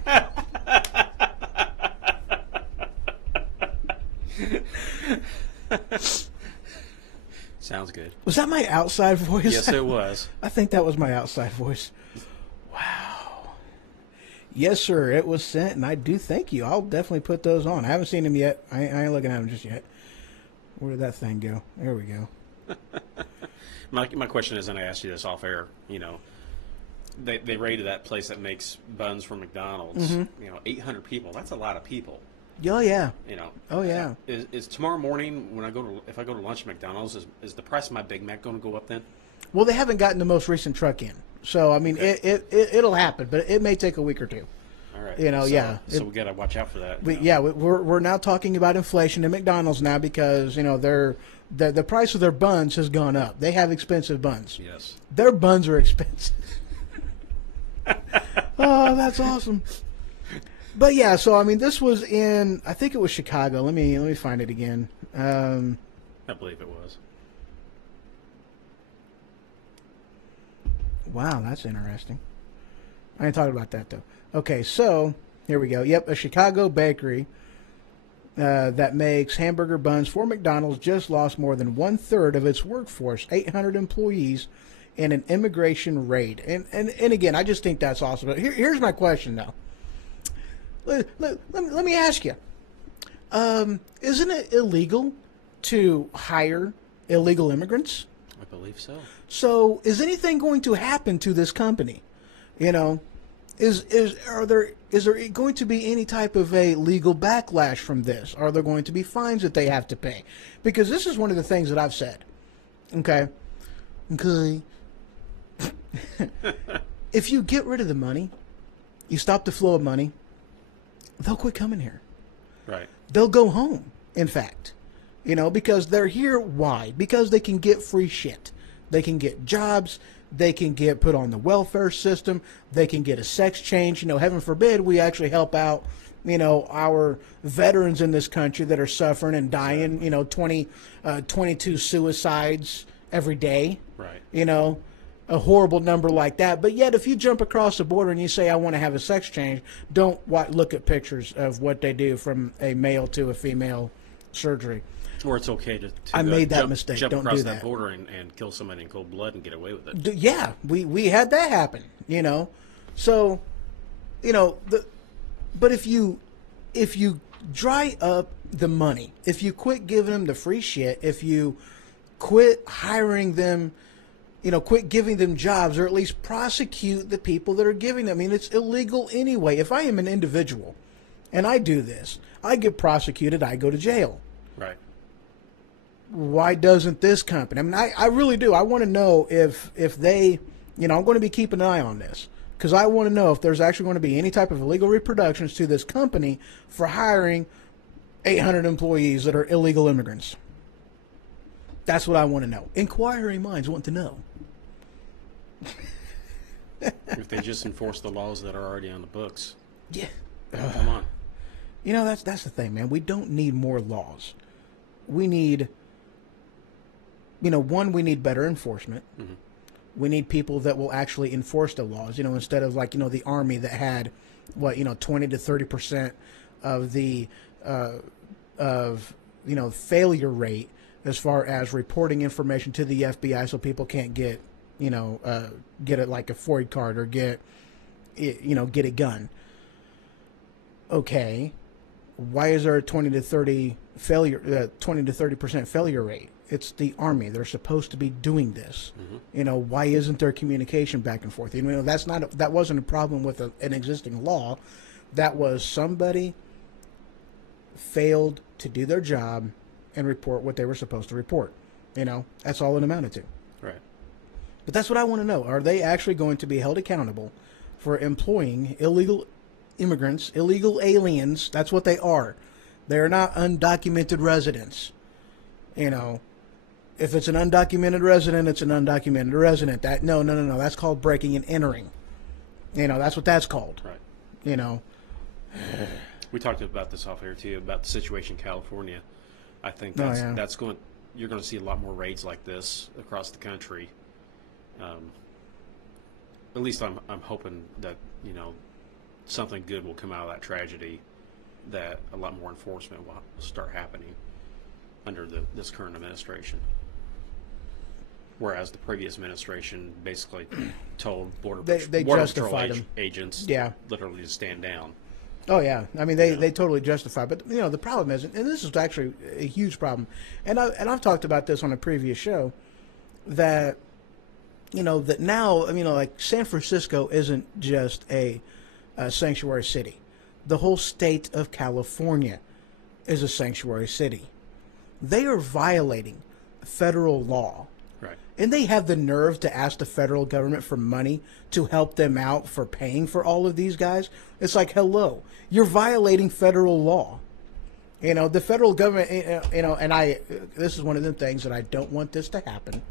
Sounds good. Was that my outside voice? Yes, it was. I think that was my outside voice. Wow. Yes, sir. It was sent, and I do thank you. I'll definitely put those on. I haven't seen them yet. I ain't looking at them just yet. Where did that thing go? There we go. My question is, and I asked you this off air, they raided that place that makes buns for McDonald's. 800 people. That's a lot of people. Oh, yeah. Oh, yeah. Is tomorrow morning if I go to lunch at McDonald's, is the price of my Big Mac going to go up then? Well, they haven't gotten the most recent truck in. So, Okay. it'll happen, but it may take a week or two. All right. So we got to watch out for that. We're now talking about inflation at McDonald's now because, the price of their buns has gone up. They have expensive buns. Yes. Their buns are expensive. Oh, that's awesome. But yeah, so this was in, I think it was Chicago. Let me find it again. I believe it was. Wow, that's interesting. I ain't talking about that though. Okay, so here we go. Yep, a Chicago bakery that makes hamburger buns for McDonald's just lost more than 1/3 of its workforce, 800 employees, in an immigration raid. And again, I just think that's awesome. But here's my question though. Let me ask you. Isn't it illegal to hire illegal immigrants? I believe so. So is anything going to happen to this company? Is there going to be any type of a legal backlash from this? Are there going to be fines that they have to pay? Because this is one of the things that I've said. Okay. If you get rid of the money, you stop the flow of money, they'll quit coming here. Right. They'll go home, in fact. Because they're here. Why? Because they can get free shit. They can get jobs. They can get put on the welfare system. They can get a sex change. Heaven forbid we actually help out, our veterans in this country that are suffering and dying, 22 suicides every day. Right. A horrible number like that. But yet, if you jump across the border and you say, I want to have a sex change, don't look at pictures of what they do from a male to a female surgery. Or it's okay to I made that jump, mip. jump Don't across do that that. border and kill somebody in cold blood and get away with it. Yeah, we had that happen, So, but if you dry up the money, if you quit giving them the free shit, if you quit hiring them, quit giving them jobs, or at least prosecute the people that are giving them. I mean, it's illegal anyway. If I am an individual and I do this, I get prosecuted, I go to jail. Right. Why doesn't this company? I mean, I really do. I want to know if they, I'm going to be keeping an eye on this because I want to know if there's actually going to be any type of illegal repercussions to this company for hiring 800 employees that are illegal immigrants. That's what I want to know. Inquiring minds want to know. If they just enforce the laws that are already on the books. Yeah. Come on. That's the thing, man. We don't need more laws. We need, one, we need better enforcement. Mm-hmm. We need people that will actually enforce the laws, instead of the Army that had 20 to 30% of the, failure rate as far as reporting information to the FBI so people can't get get it like a FOID card or get a gun. Okay, why is there a 20 to 30% failure rate? It's the Army. They're supposed to be doing this. Mm-hmm. Why isn't there communication back and forth? That wasn't a problem with an existing law. That was somebody failed to do their job and report what they were supposed to report. That's all it amounted to. Right. But that's what I want to know. Are they actually going to be held accountable for employing illegal immigrants, illegal aliens? That's what they are. They're not undocumented residents. If it's an undocumented resident, it's an undocumented resident. No. That's called breaking and entering. That's what that's called. Right. We talked about this off air too, about the situation in California. I think that's going. You're going to see a lot more raids like this across the country. At least I'm hoping that something good will come out of that tragedy, that a lot more enforcement will start happening under this current administration. Whereas the previous administration basically told border patrol agents literally to stand down. Oh, yeah. I mean, they totally justify. But, the problem is, and this is actually a huge problem, and I've talked about this on a previous show, that, that now, like San Francisco isn't just a sanctuary city. The whole state of California is a sanctuary city. They are violating federal law. Right. And they have the nerve to ask the federal government for money to help them out for paying for all of these guys. It's like, hello, you're violating federal law. The federal government, and this is one of the things that I don't want this to happen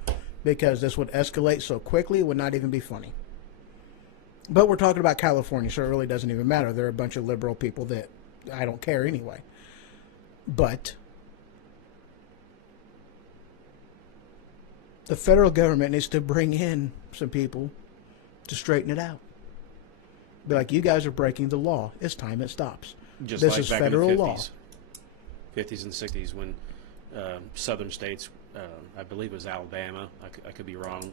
because this would escalate so quickly, it would not even be funny. But we're talking about California, so it really doesn't even matter. They're a bunch of liberal people that I don't care anyway. But the federal government needs to bring in some people to straighten it out. Be like, you guys are breaking the law. It's time it stops. Just this like is back federal in the 50s, law. 50s and 60s when southern states, I believe it was Alabama, I could be wrong,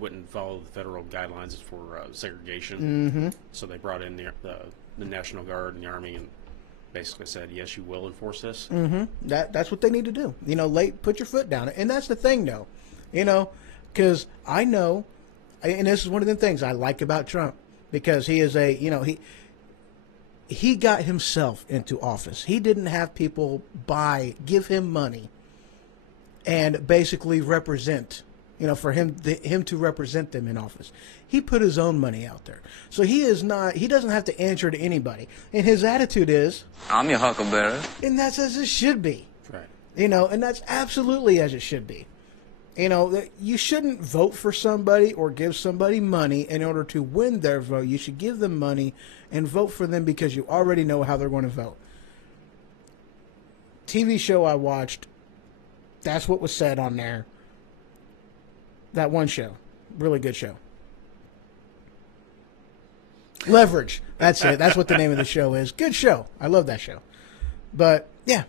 wouldn't follow the federal guidelines for segregation. Mm-hmm. So they brought in the National Guard and the Army and basically said, yes, you will enforce this. Mm-hmm. That's what they need to do. Put your foot down. And that's the thing, though. Because I know, and this is one of the things I like about Trump, because he is he got himself into office. He didn't have people give him money and basically represent, for him to represent them in office. He put his own money out there. So he doesn't have to answer to anybody. And his attitude is, I'm your huckleberry. and that's as it should be. Right. And that's absolutely as it should be. You know, that you shouldn't vote for somebody or give somebody money in order to win their vote. You should give them money and vote for them because you already know how they're going to vote. TV show I watched, that's what was said on there. That one show. Really good show. Leverage. That's it. That's what the name of the show is. Good show. I love that show. But, yeah.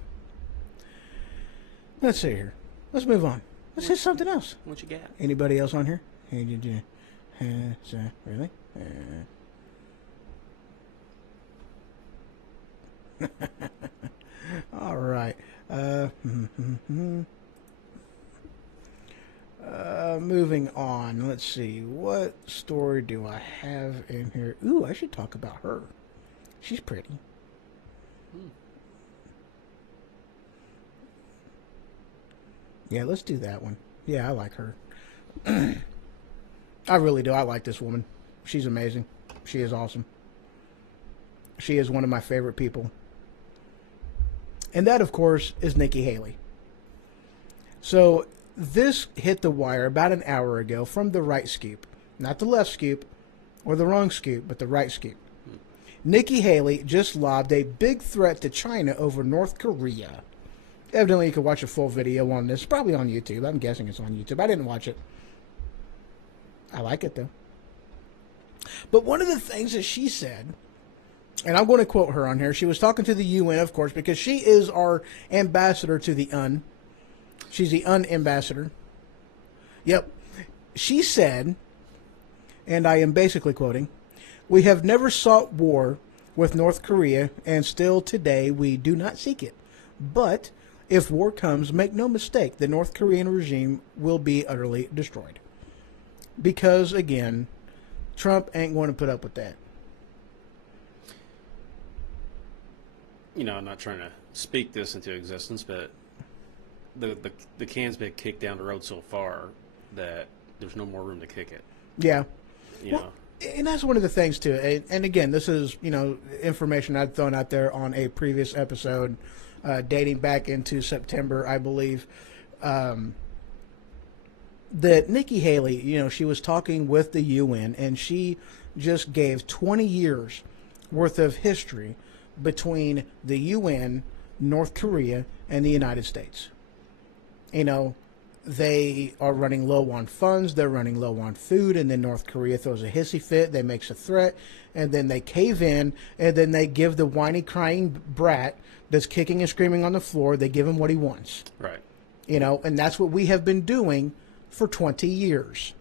Let's see here. Let's move on. Let's hit something else. What you got? Anybody else on here? Really? All right. Moving on. Let's see. What story do I have in here? Ooh, I should talk about her. She's pretty. Yeah, let's do that one. Yeah, I like her. I really do. I like this woman. She's amazing. She is awesome. She is one of my favorite people. And that, of course, is Nikki Haley. So this hit the wire about an hour ago from the right scoop. Not the left scoop or the wrong scoop, but the right scoop. Nikki Haley just lobbed a big threat to China over North Korea. Evidently, you can watch a full video on this. Probably on YouTube. I'm guessing it's on YouTube. I didn't watch it. I like it, though. But one of the things that she said, and I'm going to quote her on here. She was talking to the UN, of course, because she is our ambassador to the UN. She's the UN ambassador. Yep. She said, and I am basically quoting, "We have never sought war with North Korea, and still today we do not seek it. But if war comes, make no mistake, the North Korean regime will be utterly destroyed." Because, again, Trump ain't going to put up with that. You know, I'm not trying to speak this into existence, but the can's been kicked down the road so far that there's no more room to kick it. Yeah. You know. And that's one of the things, too. And again, this is, information I'd thrown out there on a previous episode dating back into September, I believe, that Nikki Haley, she was talking with the UN, and she just gave 20 years worth of history between the UN, North Korea, and the United States. They are running low on funds, they're running low on food, and then North Korea throws a hissy fit, they makes a threat, and then they cave in, and then they give the whiny, crying brat that's kicking and screaming on the floor, they give him what he wants. Right. And that's what we have been doing for 20 years.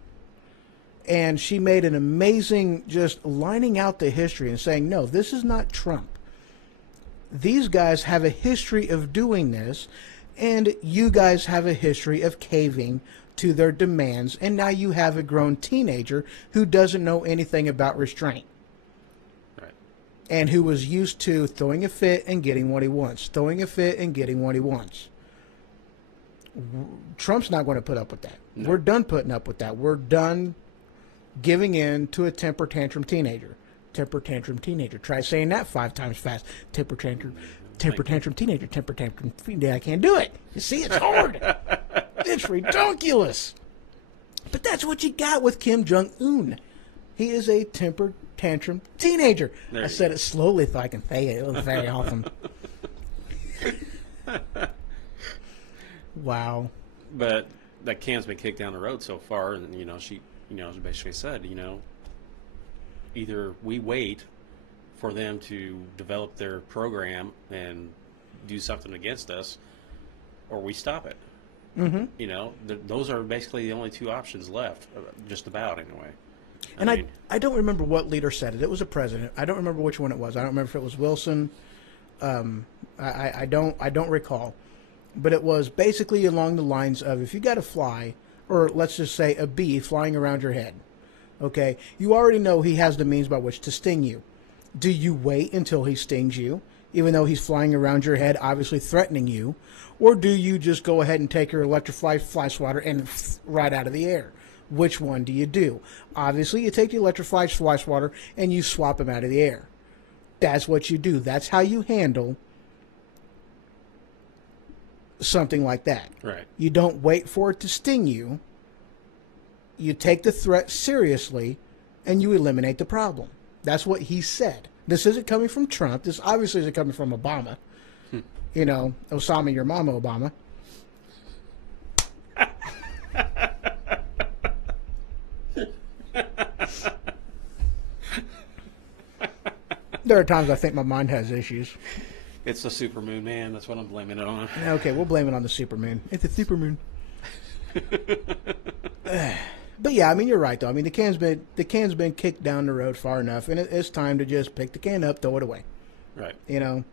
And she made an amazing, just lining out the history and saying, no, this is not Trump. These guys have a history of doing this, and you guys have a history of caving to their demands, and now you have a grown teenager who doesn't know anything about restraint. Right. And who was used to throwing a fit and getting what he wants. Throwing a fit and getting what he wants. Trump's not going to put up with that. No. We're done putting up with that. We're done giving in to a temper tantrum teenager. Temper tantrum teenager. Try saying that 5 times fast. Temper tantrum teenager. Temper tantrum. I can't do it. You see, it's hard. It's ridiculous. But that's what you got with Kim Jong-un. He is a temper tantrum teenager. I said it slowly so I can say it. It was very awesome. Wow. But that can's been kicked down the road so far, and she basically said, either we wait for them to develop their program and do something against us, or we stop it. Mm-hmm. Those are basically the only 2 options left, just about anyway. And I don't remember what leader said it. It was a president. I don't remember which one it was. I don't remember if it was Wilson. I don't recall. But it was basically along the lines of, if you got a fly, or let's just say a bee flying around your head, okay, you already know he has the means by which to sting you. Do you wait until he stings you, even though he's flying around your head, obviously threatening you, or do you just go ahead and take your electric fly swatter and right out of the air? Which one do you do? Obviously, you take the electric fly swatter and you swap him out of the air. That's what you do. That's how you handle something like that. Right. You don't wait for it to sting you. You take the threat seriously, and you eliminate the problem. That's what he said. This isn't coming from Trump. This obviously isn't coming from Obama. You know, Osama, your mama, Obama. There are times I think my mind has issues. It's the supermoon, man. That's what I'm blaming it on. Okay, we'll blame it on the supermoon. It's the supermoon. But yeah, I mean, you're right though. I mean, the can's been kicked down the road far enough, and it's time to just pick the can up, throw it away. Right. You know,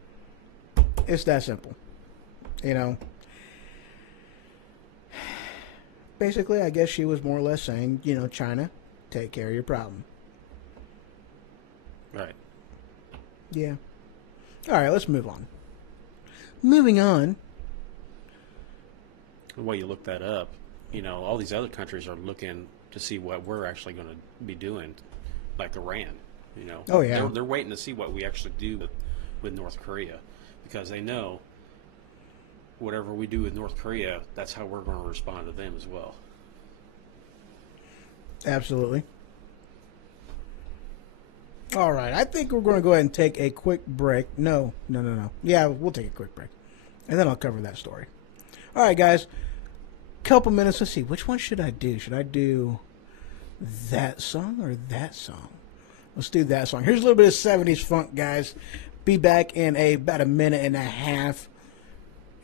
it's that simple. You know, basically, I guess she was more or less saying, you know, China, take care of your problem. Right. Yeah. All right, let's move on. Moving on. The way you look that up, you know, all these other countries are looking to see what we're actually going to be doing, like Iran. You know. Oh, yeah. They're waiting to see what we actually do with North Korea, because they know whatever we do with North Korea, that's how we're going to respond to them as well. Absolutely. All right, I think we're going to go ahead and take a quick break. No. Yeah, we'll take a quick break, and then I'll cover that story. All right, guys. Couple minutes. Let's see. Which one should I do? Should I do that song or that song? Let's do that song. Here's a little bit of 70s funk, guys. Be back in about a minute and a half.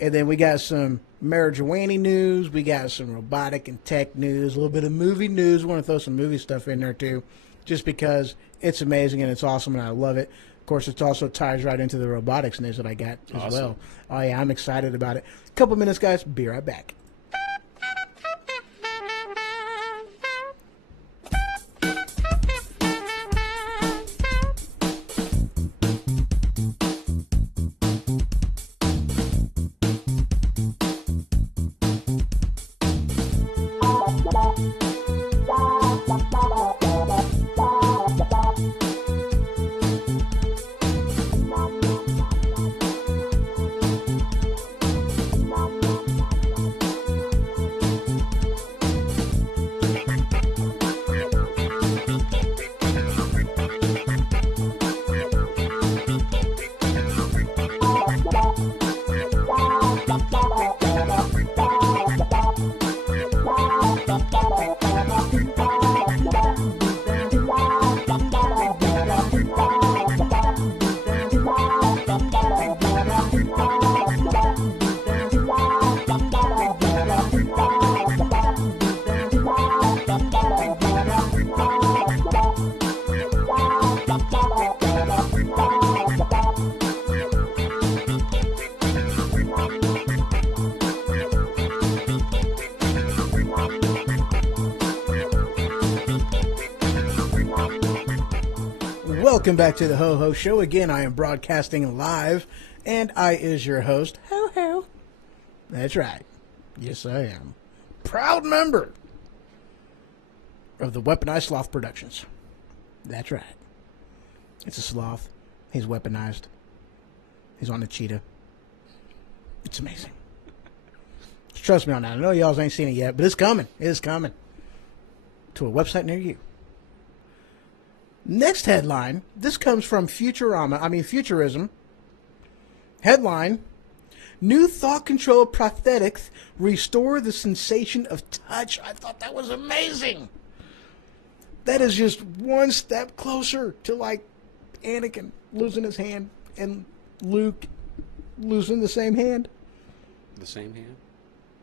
And then we got some marijuana news. We got some robotic and tech news. A little bit of movie news. We want to throw some movie stuff in there, too, just because it's amazing and it's awesome and I love it. Of course, it also ties right into the robotics news that I got as well. Oh, yeah, I'm excited about it. Couple minutes, guys. Be right back. Welcome back to the Ho Ho Show. Again, I am broadcasting live, and I is your host, Ho Ho. That's right. Yes, I am. Proud member of the Weaponized Sloth Productions. That's right. It's a sloth. He's weaponized. He's on a cheetah. It's amazing. Trust me on that. I know y'all ain't seen it yet, but it's coming. It is coming to a website near you. Next headline. This comes from Futurism. Headline: New thought control prosthetics restore the sensation of touch. I thought that was amazing. That is just one step closer to like Anakin losing his hand and Luke losing the same hand. The same hand?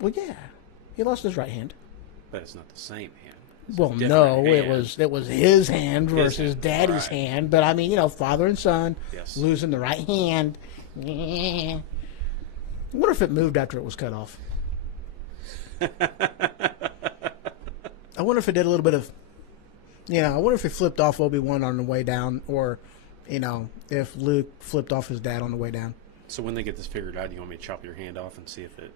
Well, yeah, he lost his right hand. But it's not the same hand. It's Well, a different no, hand. it was his hand versus hand, Daddy's right. hand. But I mean, you know, father and son Yes. losing the right hand. Yeah. I wonder if it moved after it was cut off. I wonder if it did a little bit of, I wonder if it flipped off Obi-Wan on the way down, or, if Luke flipped off his dad on the way down. So when they get this figured out, you want me to chop your hand off and see if it...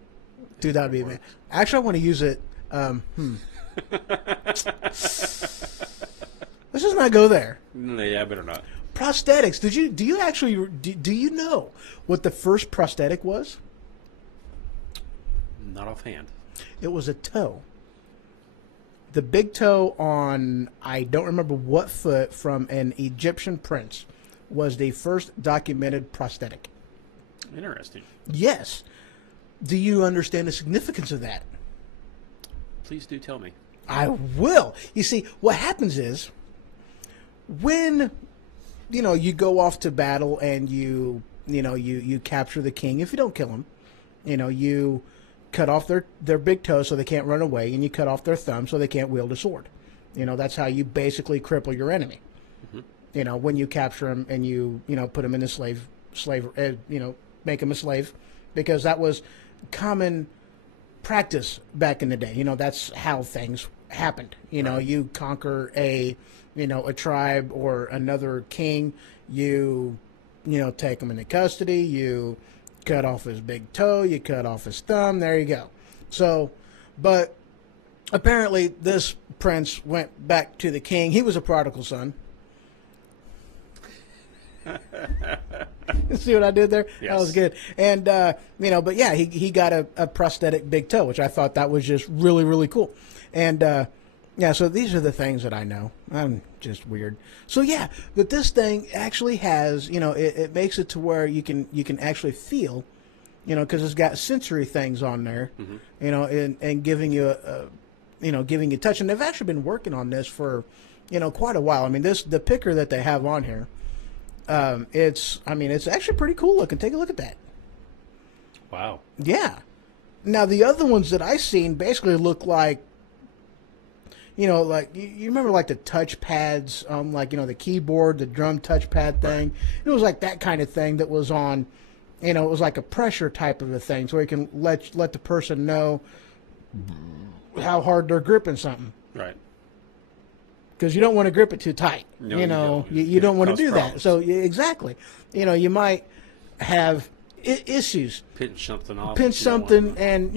Dude, that would be amazing. Actually, I want to use it. Let's just not go there. Yeah, better not. Prosthetics. Do you know what the first prosthetic was? Not offhand. It was a toe. The big toe on, I don't remember what foot, from an Egyptian prince was the first documented prosthetic. Interesting. Yes. Do you understand the significance of that? Please do tell me. I will. You see, what happens is when, you go off to battle and you capture the king, if you don't kill him, you cut off their big toe so they can't run away, and you cut off their thumb so they can't wield a sword. That's how you basically cripple your enemy. Mm-hmm. When you capture him and you put him in the slave, make him a slave, because that was common practice back in the day. That's how things happened. Right. You conquer a tribe or another king, you take him into custody, you cut off his big toe, you cut off his thumb, there you go. So, but apparently this prince went back to the king. He was a prodigal son. See what I did there? Yes. That was good. And, but yeah, he got a prosthetic big toe, which I thought that was just really, really cool. And, so these are the things that I know. I'm just weird. So yeah, but this thing actually has, it makes it to where you can actually feel, because it's got sensory things on there, mm-hmm. And giving you giving you touch. And they've actually been working on this for, quite a while. I mean, the picker that they have on here, it's actually pretty cool looking. Take a look at that. Wow. Yeah. Now the other ones that I seen basically look like, like you remember like the touch pads, the keyboard, the drum touchpad thing. Right. It was like that kind of thing that was on, it was like a pressure type of a thing, so you can let the person know how hard they're gripping something. Right. Because you don't want to grip it too tight. No, you don't want to do problems. that. So exactly, you might have issues. Pinch something off. Pinch something, and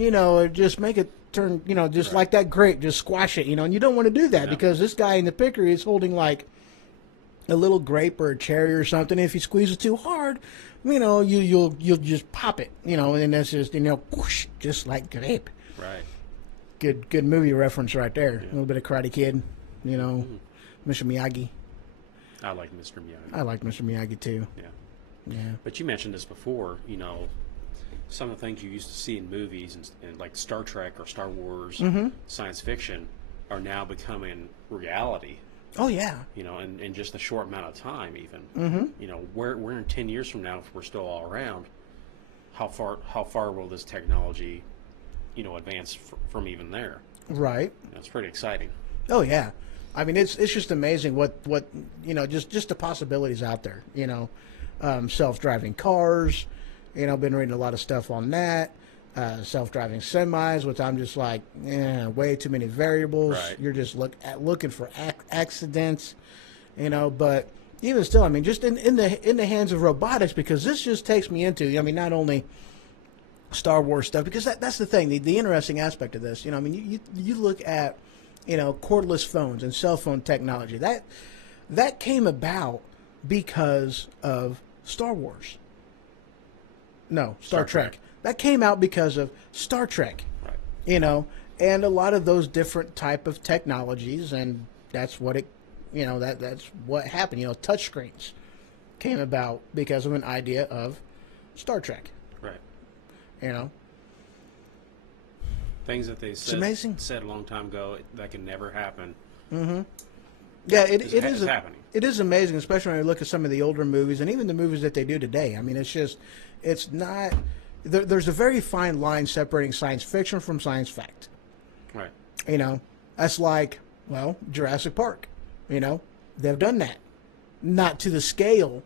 just make it turn. Just right. Like that grape, just squash it. And you don't want to do that because this guy in the picker is holding like a little grape or a cherry or something. If you squeeze it too hard, you'll just pop it. And that's just whoosh, just like grape. Right. Good movie reference right there. Yeah. A little bit of Karate Kid. Mr. Miyagi. I like Mr. Miyagi. I like Mr. Miyagi too. Yeah. Yeah. But you mentioned this before, some of the things you used to see in movies and like Star Trek or Star Wars, mm-hmm. science fiction, are now becoming reality. Oh, yeah. In just a short amount of time even. Mm-hmm. We're in 10 years from now, if we're still all around, how far will this technology, advance from even there? Right. It's pretty exciting. Oh, yeah. I mean, it's just amazing what just the possibilities out there. Self-driving cars. Been reading a lot of stuff on that. Self-driving semis, which I'm just like, way too many variables. Right. You're just looking for accidents. But even still, just in the hands of robotics, because this just takes me into, not only Star Wars stuff, because that's the thing, the interesting aspect of this. You look at cordless phones and cell phone technology. That came about because of Star Wars. No, Star Trek. That came out because of Star Trek. Right. And a lot of those different type of technologies, and that's what that's what happened. Touchscreens came about because of an idea of Star Trek. Right. Things that they said a long time ago that can never happen. Mm-hmm. Yeah, it is happening. It is amazing, especially when you look at some of the older movies and even the movies that they do today. It's not. There's a very fine line separating science fiction from science fact. Right. That's like, Jurassic Park. They've done that, not to the scale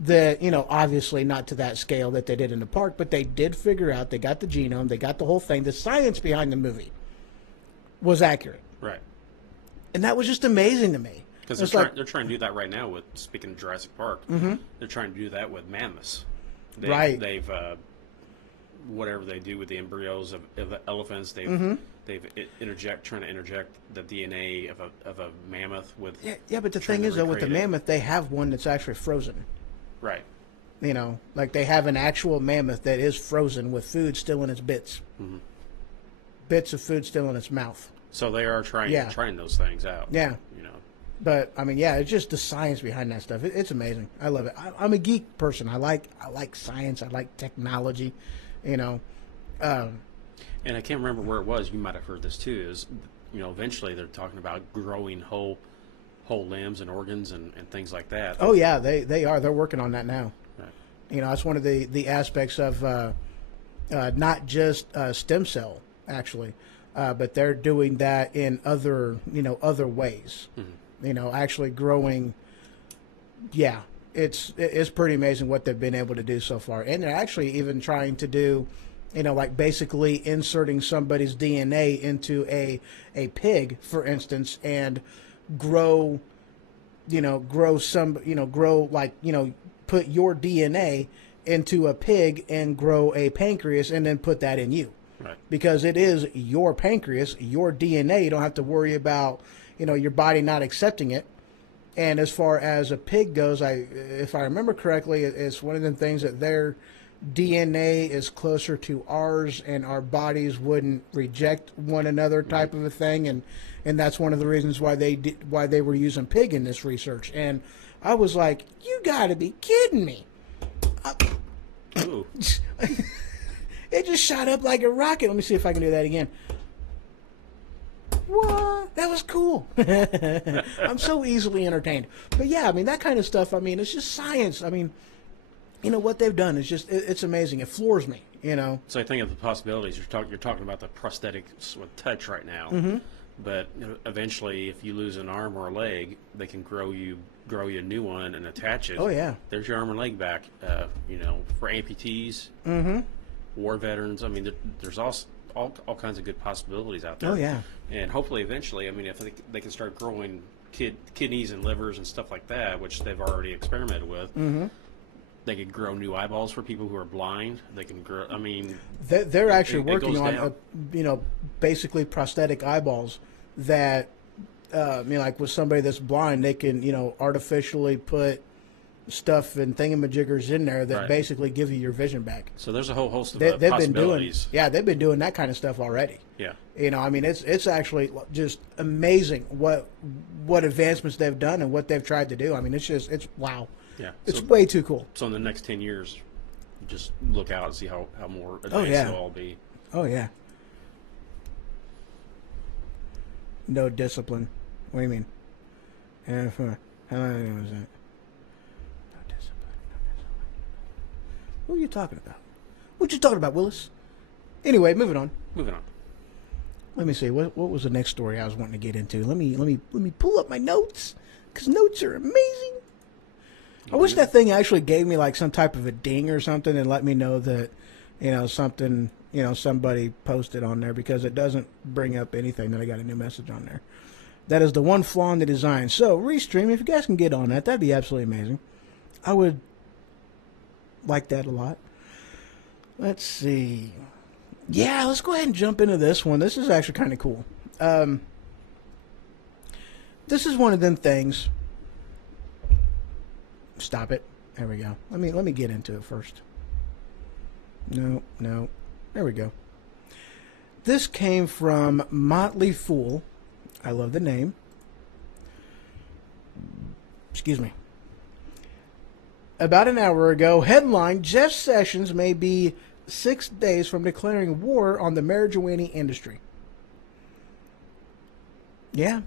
that, obviously not to that scale that they did in the park, but they did figure out, they got the genome, they got the whole thing. The science behind the movie was accurate. Right. And that was just amazing to me. Because they're trying to do that right now with, speaking of Jurassic Park, mm-hmm. they're trying to do that with mammoths. They've whatever they do with the embryos of elephants, they've trying to interject the DNA of a mammoth with. Yeah, but the thing is, though, with the mammoth, they have one that's actually frozen. Right. Like they have an actual mammoth that is frozen with food still in its bits. Mm-hmm. bits of food still in its mouth. So they are trying those things out. Yeah. You know. But I mean, yeah, it's just the science behind that stuff. It's amazing. I love it. I'm a geek person. I like science. I like technology. You know. And I can't remember where it was. You might have heard this too. Is eventually they're talking about growing whole limbs and organs and things like that. Oh yeah, they are. They're working on that now. Right. You know, that's one of the aspects of not just stem cell actually, but they're doing that in other ways. Mm-hmm. You know, actually growing. Yeah, it's pretty amazing what they've been able to do so far, and they're actually even trying to do, like basically inserting somebody's DNA into a pig, for instance, and grow put your DNA into a pig and grow a pancreas and then put that in you. Right. Because it is your pancreas, your DNA. You don't have to worry about, your body not accepting it. And as far as a pig goes, if I remember correctly, it's one of the things that their DNA is closer to ours, and our bodies wouldn't reject one another type of a thing, and that's one of the reasons why they were using pig in this research. And I was like, you got to be kidding me! It just shot up like a rocket. Let me see if I can do that again. What? That was cool. I'm so easily entertained. But yeah, I mean, that kind of stuff, I mean, it's just science. I mean, what they've done is just, it's amazing. It floors me, So I think of the possibilities. You're talking about the prosthetics with touch right now. Mm-hmm. But eventually, if you lose an arm or a leg, they can grow you a new one and attach it. Oh, yeah. There's your arm and leg back, for amputees, mm-hmm. war veterans. I mean, there's also all kinds of good possibilities out there. Oh, yeah. And hopefully, eventually, I mean, if they can start growing kidneys and livers and stuff like that, which they've already experimented with, mm-hmm. they could grow new eyeballs for people who are blind. They can grow, I mean... They're actually working on, basically prosthetic eyeballs that, like with somebody that's blind, they can, artificially put stuff and thingamajiggers in there that Right. basically give you your vision back. So there's a whole host of They've possibilities. they've been doing that kind of stuff already. Yeah. I mean, it's actually just amazing what advancements they've done and what they've tried to do. I mean, it's wow. Yeah. It's way too cool. So in the next 10 years, just look out and see how more advanced Oh, yeah. they'll all be. Oh, yeah. No discipline. What do you mean? How long was that? No discipline. What are you talking about? What you talking about, Willis? Anyway, moving on. Moving on. Let me see. What was the next story I was wanting to get into? Let me pull up my notes, because notes are amazing. I wish that thing actually gave me like some type of a ding or something and let me know that, something, somebody posted on there, because it doesn't bring up anything that I got a new message on there. That is the one flaw in the design. So, Restream, if you guys can get on that, that'd be absolutely amazing. I would like that a lot. Let's see. Yeah, let's go ahead and jump into this one. This is actually kind of cool. This is one of them things. Stop it. There we go. Let me get into it first. No. There we go. This came from Motley Fool. I love the name. Excuse me. About an hour ago, headline: Jeff Sessions may be 6 days from declaring war on the marijuana industry. Yeah.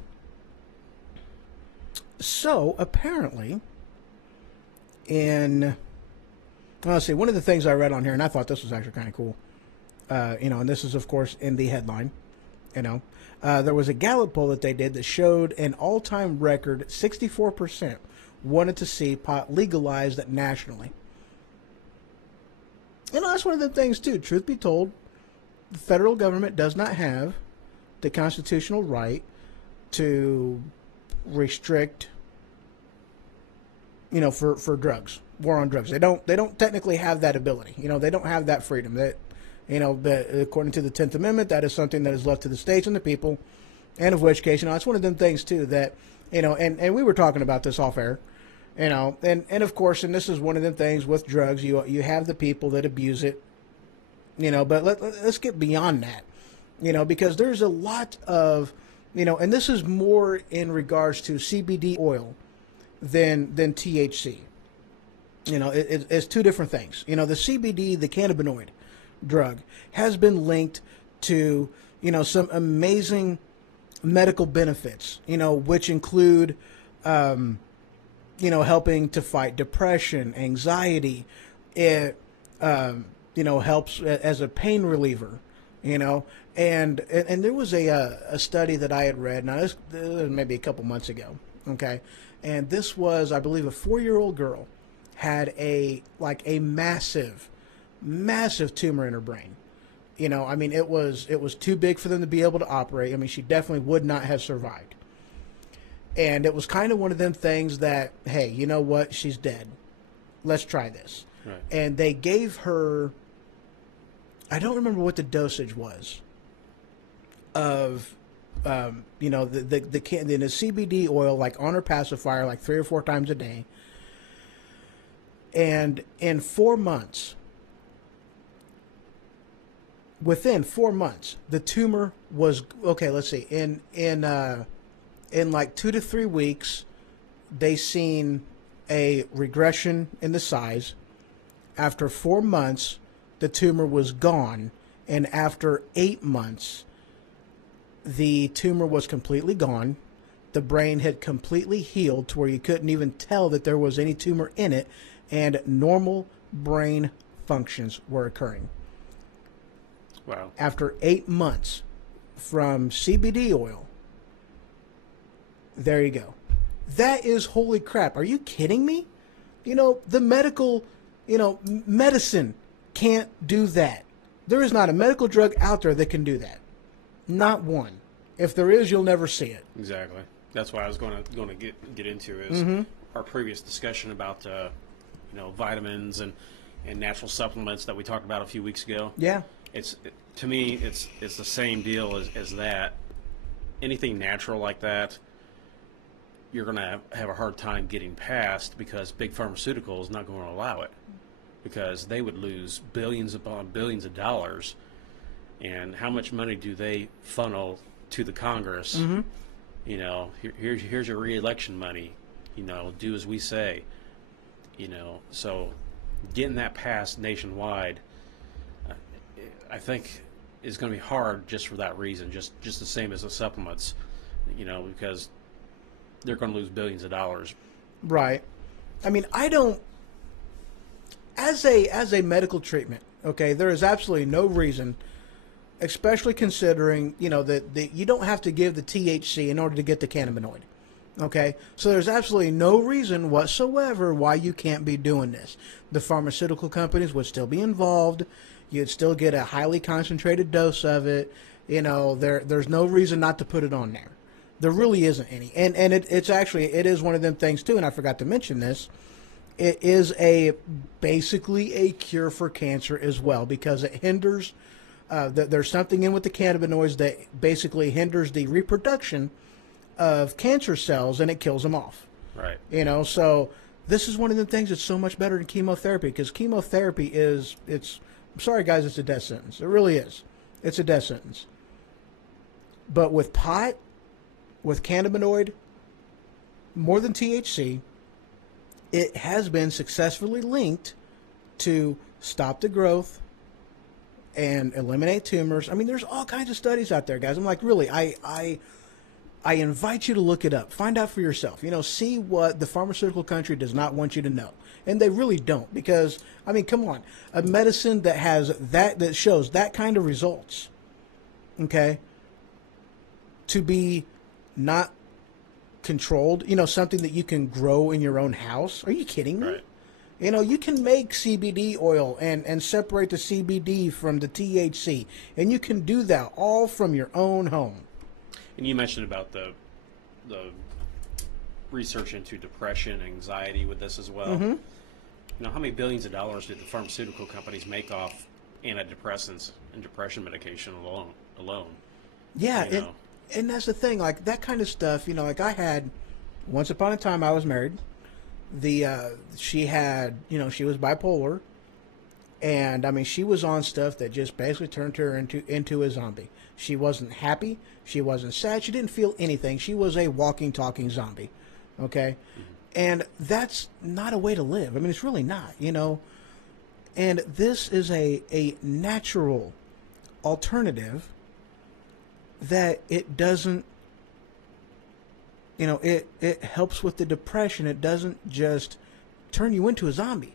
So, apparently, let's see, one of the things I read on here, and I thought this was actually kind of cool, and this is, of course, in the headline, there was a Gallup poll that they did that showed an all-time record 64% wanted to see pot legalized nationally. That's one of the things, too. Truth be told, the federal government does not have the constitutional right to restrict, for drugs, war on drugs. They don't technically have that ability. They don't have that freedom. That, according to the 10th Amendment, that is something that is left to the states and the people, and of which case, it's one of them things, too, that, and we were talking about this off air, and of course, and this is one of them things with drugs, you have the people that abuse it, but let's get beyond that. because there's a lot of, and this is more in regards to CBD oil than THC. It's two different things. The CBD, the cannabinoid drug, has been linked to, some amazing medical benefits, which include, helping to fight depression, anxiety. It, helps as a pain reliever, and there was a study that I had read, now this was maybe a couple months ago, okay, and this was, I believe, a 4-year-old girl had a massive tumor in her brain. It was too big for them to be able to operate. She definitely would not have survived. And it was kind of one of them things that, hey, you know what? She's dead. Let's try this. Right. And they gave her, I don't remember what the dosage was of, the CBD oil, like on her pacifier, like 3 or 4 times a day. And in 4 months, within 4 months, the tumor was, okay, let's see, in like 2 to 3 weeks, they seen a regression in the size. After 4 months, the tumor was gone. And after 8 months, the tumor was completely gone. The brain had completely healed to where you couldn't even tell that there was any tumor in it. And normal brain functions were occurring. Wow. After 8 months from CBD oil. There you go. That is holy crap. Are you kidding me? The medical, medicine can't do that. There is not a medical drug out there that can do that. Not one. If there is, you'll never see it. Exactly. That's what I was going to get into is our previous discussion about vitamins and natural supplements that we talked about a few weeks ago. Yeah. To me, it's the same deal as that. Anything natural like that, you're going to have a hard time getting past because big pharmaceutical is not going to allow it, because they would lose billions upon billions of dollars. And how much money do they funnel to the Congress? Mm-hmm. Here's your re-election money. Do as we say. So getting that passed nationwide, I think is going to be hard just for that reason. Just the same as the supplements, because they're going to lose billions of dollars. Right. I don't. As a medical treatment, okay, there is absolutely no reason, especially considering that you don't have to give the THC in order to get the cannabinoid. Okay, so there's absolutely no reason whatsoever why you can't be doing this. The pharmaceutical companies would still be involved. You'd still get a highly concentrated dose of it. There's no reason not to put it on there. There really isn't any. And it is one of them things too, and I forgot to mention this. It is basically a cure for cancer as well, because it hinders, there's something in with the cannabinoids that basically hinders the reproduction of cancer cells, and it kills them off. Right. So this is one of the things that's so much better than chemotherapy, because chemotherapy I'm sorry guys, it's a death sentence. It really is. It's a death sentence. But with pot, with cannabinoid, more than THC, it has been successfully linked to stop the growth and eliminate tumors. There's all kinds of studies out there, guys. I'm like, really, I invite you to look it up. Find out for yourself. See what the pharmaceutical country does not want you to know. And they really don't, because, come on. A medicine that has that shows that kind of results, okay, to be not controlled, something that you can grow in your own house. Are you kidding me? Right. You can make CBD oil and separate the CBD from the THC. And you can do that all from your own home. And you mentioned about the research into depression, anxiety with this as well. Mm-hmm. How many billions of dollars did the pharmaceutical companies make off antidepressants and depression medication alone? Yeah, and that's the thing. Like that kind of stuff. I had once upon a time I was married. She had, she was bipolar, And I mean, she was on stuff that just basically turned her into a zombie. She wasn't happy. She wasn't sad. She didn't feel anything. She was a walking, talking zombie. Okay? And that's not a way to live. I mean, it's really not, you know. And this is a natural alternative that it doesn't, you know, it helps with the depression. It doesn't just turn you into a zombie.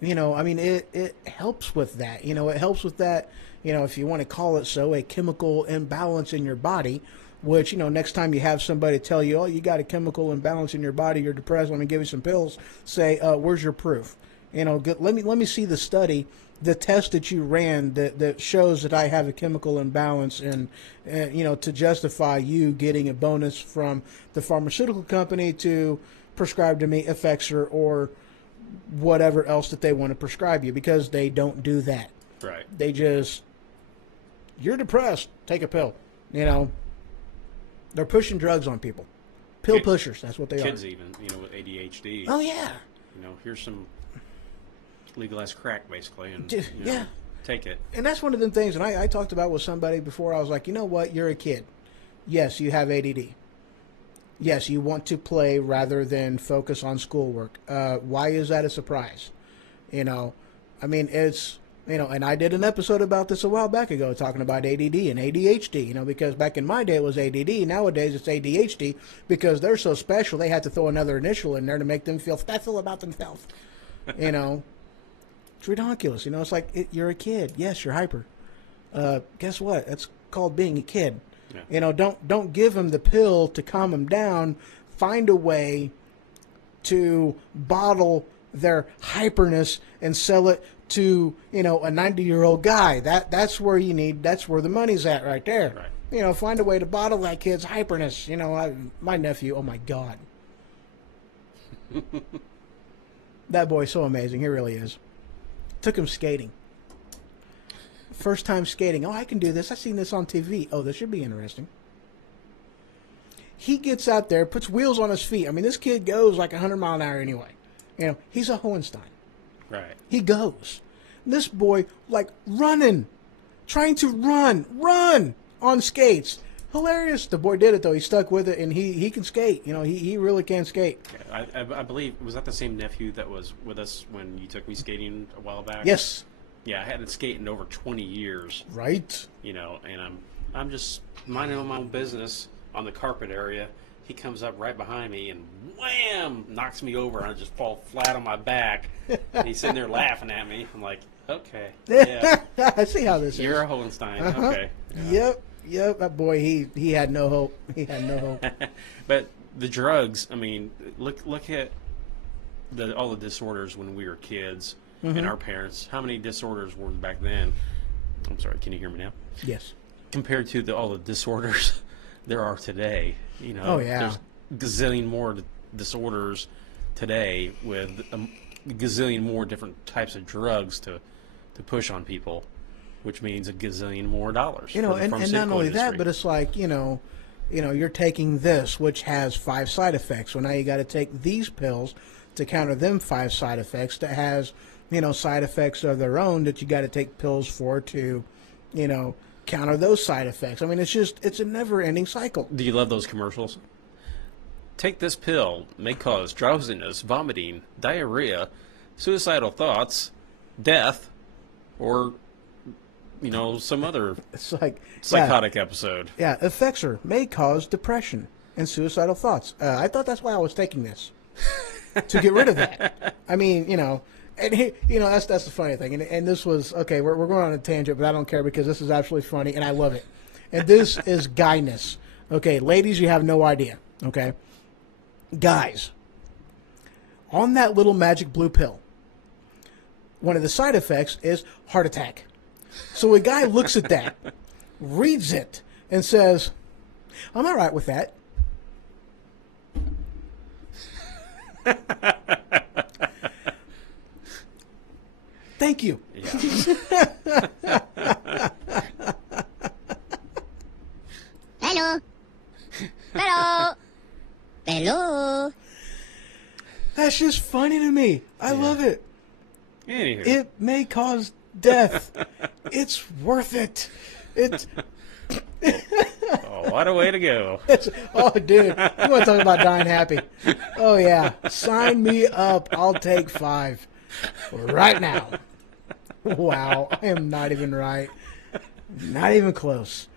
You know, I mean, it helps with that. You know, it helps with that, you know, if you want to call it so, a chemical imbalance in your body, which, you know, next time you have somebody tell you, oh, you got a chemical imbalance in your body, you're depressed, let me give you some pills, say, where's your proof? You know, let me see the study, the test that you ran that shows that I have a chemical imbalance, and you know, to justify you getting a bonus from the pharmaceutical company to prescribe to me Effexor or whatever else that they want to prescribe you, because they don't do that. Right. They just, you're depressed, take a pill. You know, they're pushing drugs on people. Pill pushers, that's what they kids are. even, you know, with ADHD. Oh, yeah. You know, here's some legalized crack, basically, and Yeah. you know, take it. And that's one of the things, and I talked about with somebody before. I was like, you know what? You're a kid. Yes, you have ADD. Yes, you want to play rather than focus on schoolwork. Why is that a surprise? You know, I mean, it's, you know, and I did an episode about this a while back ago talking about ADD and ADHD, you know, because back in my day it was ADD. Nowadays it's ADHD because they're so special they had to throw another initial in there to make them feel special about themselves. You know, it's ridiculous. You know, it's like, you're a kid. Yes, you're hyper. Guess what? That's called being a kid. Yeah. You know, don't give them the pill to calm them down. Find a way to bottle their hyperness and sell it to, you know, a 90-year-old guy. That's where that's where the money's at right there. Right. You know, find a way to bottle that kid's hyperness. You know, my nephew, oh my God. That boy's so amazing. He really is. Took him skating. First time skating. Oh, I can do this. I've seen this on TV. Oh, this should be interesting. He gets out there, puts wheels on his feet. I mean, this kid goes like 100 mile an hour anyway. You know, he's a Hohenstein. Right. He goes. This boy, like, running, trying to run on skates. Hilarious. The boy did it, though. He stuck with it, and he can skate. You know, he really can skate. I believe, was that the same nephew that was with us when you took me skating a while back? Yes. Yeah, I hadn't skated in over 20 years. Right. You know, and I'm just minding my own business on the carpet area. He comes up right behind me and wham, knocks me over, and I just fall flat on my back. And he's sitting there laughing at me. I'm like, okay, yeah, I see how this you're is. a Hohenstein. Uh-huh. Okay. Yeah. Yep. That boy, he had no hope. He had no hope. But the drugs, I mean, look at all the disorders when we were kids. And our parents, how many disorders were back then? I'm sorry, can you hear me now? Yes. Compared to all the disorders there are today, you know, Oh, yeah. there's gazillion more disorders today with a gazillion more different types of drugs to push on people, which means a gazillion more dollars. You know, for the and not pharmaceutical only that, industry. but it's like, you know, you're taking this, which has 5 side effects. Well, now you got to take these pills to counter them 5 side effects that has, you know, side effects of their own that you got to take pills for to, you know, counter those side effects. I mean, it's a never-ending cycle. Do you love those commercials? Take this pill, may cause drowsiness, vomiting, diarrhea, suicidal thoughts, death, or, you know, some other It's like psychotic episode. Yeah, Effexor may cause depression and suicidal thoughts. I thought that's why I was taking this, to get rid of that. I mean, you know, and you know, that's the funny thing. And this was okay. We're going on a tangent, but I don't care because this is absolutely funny and I love it. And this is guyness. Okay, ladies, you have no idea. Okay, guys, on that little magic blue pill, one of the side effects is heart attack. So a guy looks at that, reads it, and says, I'm all right with that. Thank you. Yeah. Hello. Hello. Hello. That's just funny to me. I love it. Anywho. It may cause death. It's worth it. It's Oh, what a way to go. oh, dude, you want to talk about dying happy? Oh yeah, sign me up. I'll take 5 right now. Wow, I am not even right. Not even close.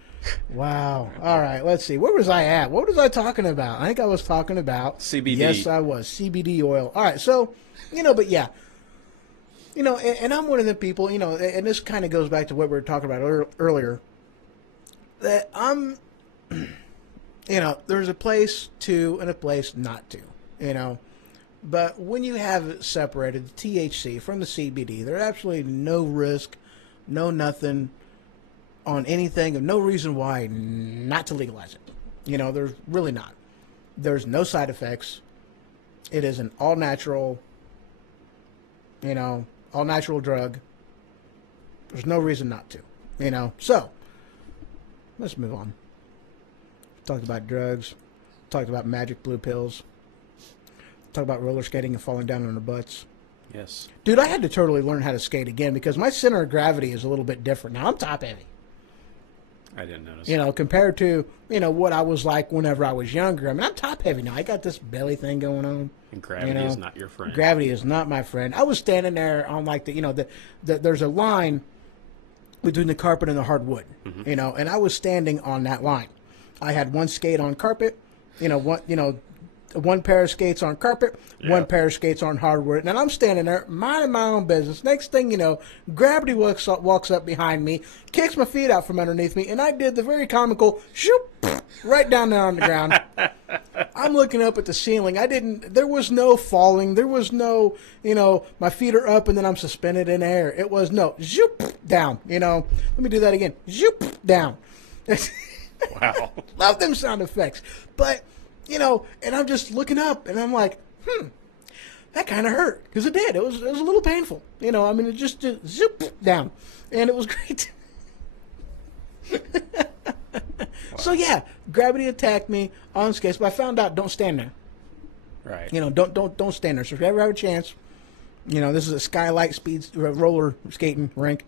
Wow. All right, let's see. Where was I at? What was I talking about? I think I was talking about CBD. Yes, I was. CBD oil. All right, so, but yeah. And I'm one of the people, and this kind of goes back to what we were talking about earlier, that I'm, there's a place to and a place not to, But when you have it separated, the THC from the CBD, there's absolutely no risk, no nothing on anything, and no reason why not to legalize it. There's really not. There's no side effects. It is an all-natural, all-natural drug. There's no reason not to, So, let's move on. Talked about drugs. Talked about magic blue pills. Talked about roller skating and falling down on our butts. Yes. Dude, I had to totally learn how to skate again because my center of gravity is a little bit different. Now, I'm top heavy. I didn't notice. Compared to, what I was like whenever I was younger. I mean, I'm top heavy now. I got this belly thing going on. And gravity is not your friend. Gravity is not my friend. I was standing there on like there's a line between the carpet and the hardwood, and I was standing on that line. I had one skate on carpet, one pair of skates on carpet, one pair of skates on hardwood, and I'm standing there minding my own business. Next thing you know, gravity walks up behind me, kicks my feet out from underneath me, and I did the very comical shoop right down there on the ground. I'm looking up at the ceiling. There was no falling. There was no, my feet are up and then I'm suspended in air. It was no zoop down. Let me do that again. Zoop down. Wow. Love them sound effects, but. And I'm just looking up, and I'm like, that kind of hurt. Because it did. It was a little painful. It just zoop down. And it was great. Wow. So, yeah, gravity attacked me on skates, but I found out don't stand there. Right. Don't stand there. So if you ever have a chance, this is a Skylight speed roller skating rink,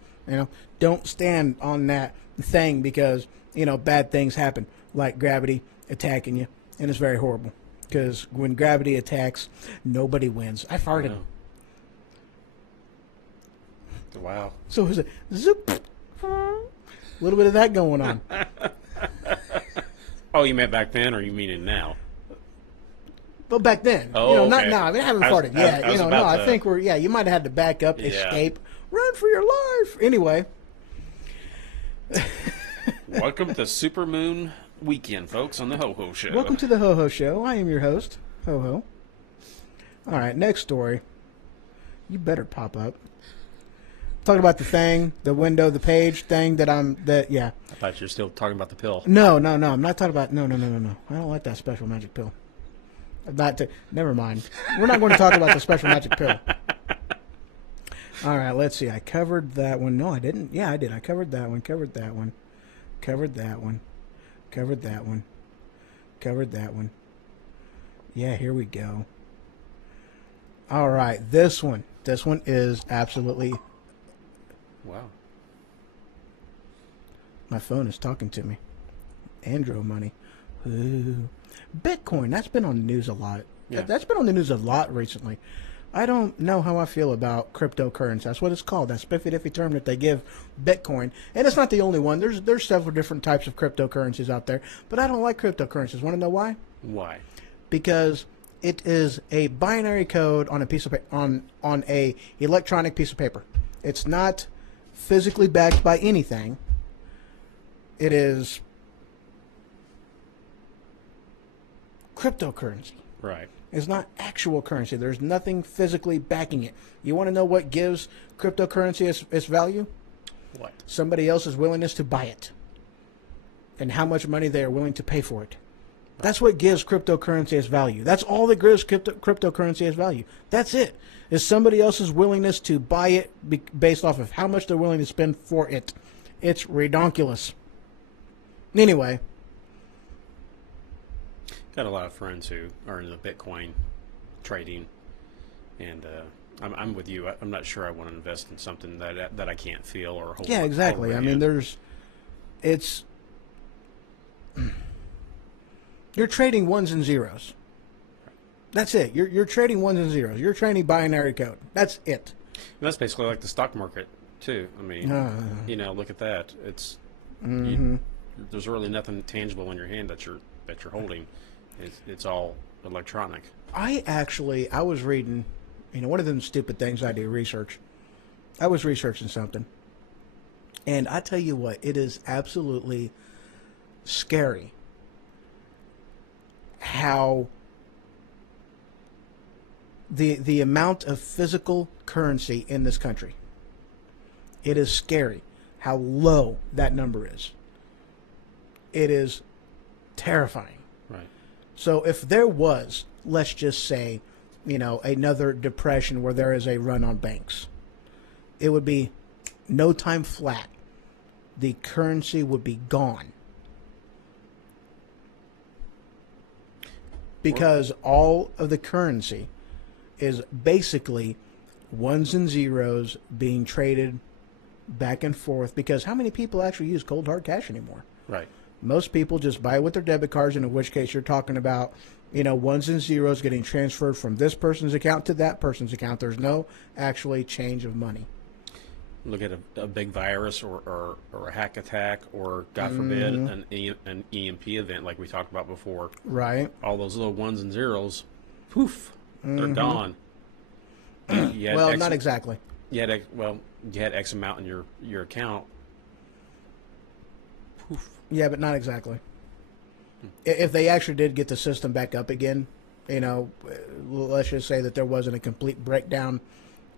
don't stand on that thing because, bad things happen, like gravity attacking you. And it's very horrible because when gravity attacks, nobody wins. I farted. Wow. So it was a zoop. A little bit of that going on. Oh, you meant back then or you mean it now? But back then. Oh, not okay. now. I haven't farted yet. I think you might have had to back up, escape, run for your life. Anyway. Welcome to Supermoon Weekend, folks, on the Ho Ho Show. Welcome to the Ho Ho Show. I am your host, Ho Ho. All right, next story. You better pop up. Talking about the thing, the window, the page thing yeah. I thought you were still talking about the pill. No. I'm not talking about, no. I don't like that special magic pill. Never mind. We're not going to talk about the special magic pill. All right, let's see. I covered that one. No, I didn't. Yeah, I did. I covered that one. Covered that one. Yeah, here we go. All right, this one is absolutely... Wow. My phone is talking to me. Andro money. Ooh. Bitcoin, that's been on the news a lot. Yeah. That's been on the news a lot recently. I don't know how I feel about cryptocurrency. That's what it's called. That spiffy-diffy term that they give Bitcoin. And it's not the only one. There's several different types of cryptocurrencies out there. But I don't like cryptocurrencies. Want to know why? Why? Because it is a binary code on a piece of on a electronic piece of paper. It's not physically backed by anything. It is cryptocurrency. Right. It's not actual currency. There's nothing physically backing it. You want to know what gives cryptocurrency its value? What? Somebody else's willingness to buy it and how much money they are willing to pay for it. That's what gives cryptocurrency its value. That's all that gives cryptocurrency its value. That's it. Is somebody else's willingness to buy it based off of how much they're willing to spend for it. It's redonkulous. Anyway. Got a lot of friends who are into Bitcoin trading, and I'm with you. I'm not sure I want to invest in something that I can't feel or hold. Yeah, exactly. hold I in. mean, you're trading ones and zeros. That's it. You're trading ones and zeros. You're trading binary code. That's it. And that's basically like the stock market too. I mean, look at that. It's there's really nothing tangible in your hand that you're holding. It's all electronic. I was reading, one of them stupid things I do, research. I was researching something. And I tell you what, it is absolutely scary how the amount of physical currency in this country. It is scary how low that number is. It is terrifying. Right. So if there was, let's just say, another depression where there is a run on banks, it would be no time flat. The currency would be gone. Because all of the currency is basically ones and zeros being traded back and forth. Because how many people actually use cold hard cash anymore? Right. Most people just buy with their debit cards, and in which case you're talking about, ones and zeros getting transferred from this person's account to that person's account. There's no actually change of money. Look at a big virus or a hack attack or, God forbid, an EMP event like we talked about before. Right. All those little ones and zeros, poof, they're gone. You Well, had not exactly. You had X amount in your account. Poof. Yeah, but not exactly. If they actually did get the system back up again, let's just say that there wasn't a complete breakdown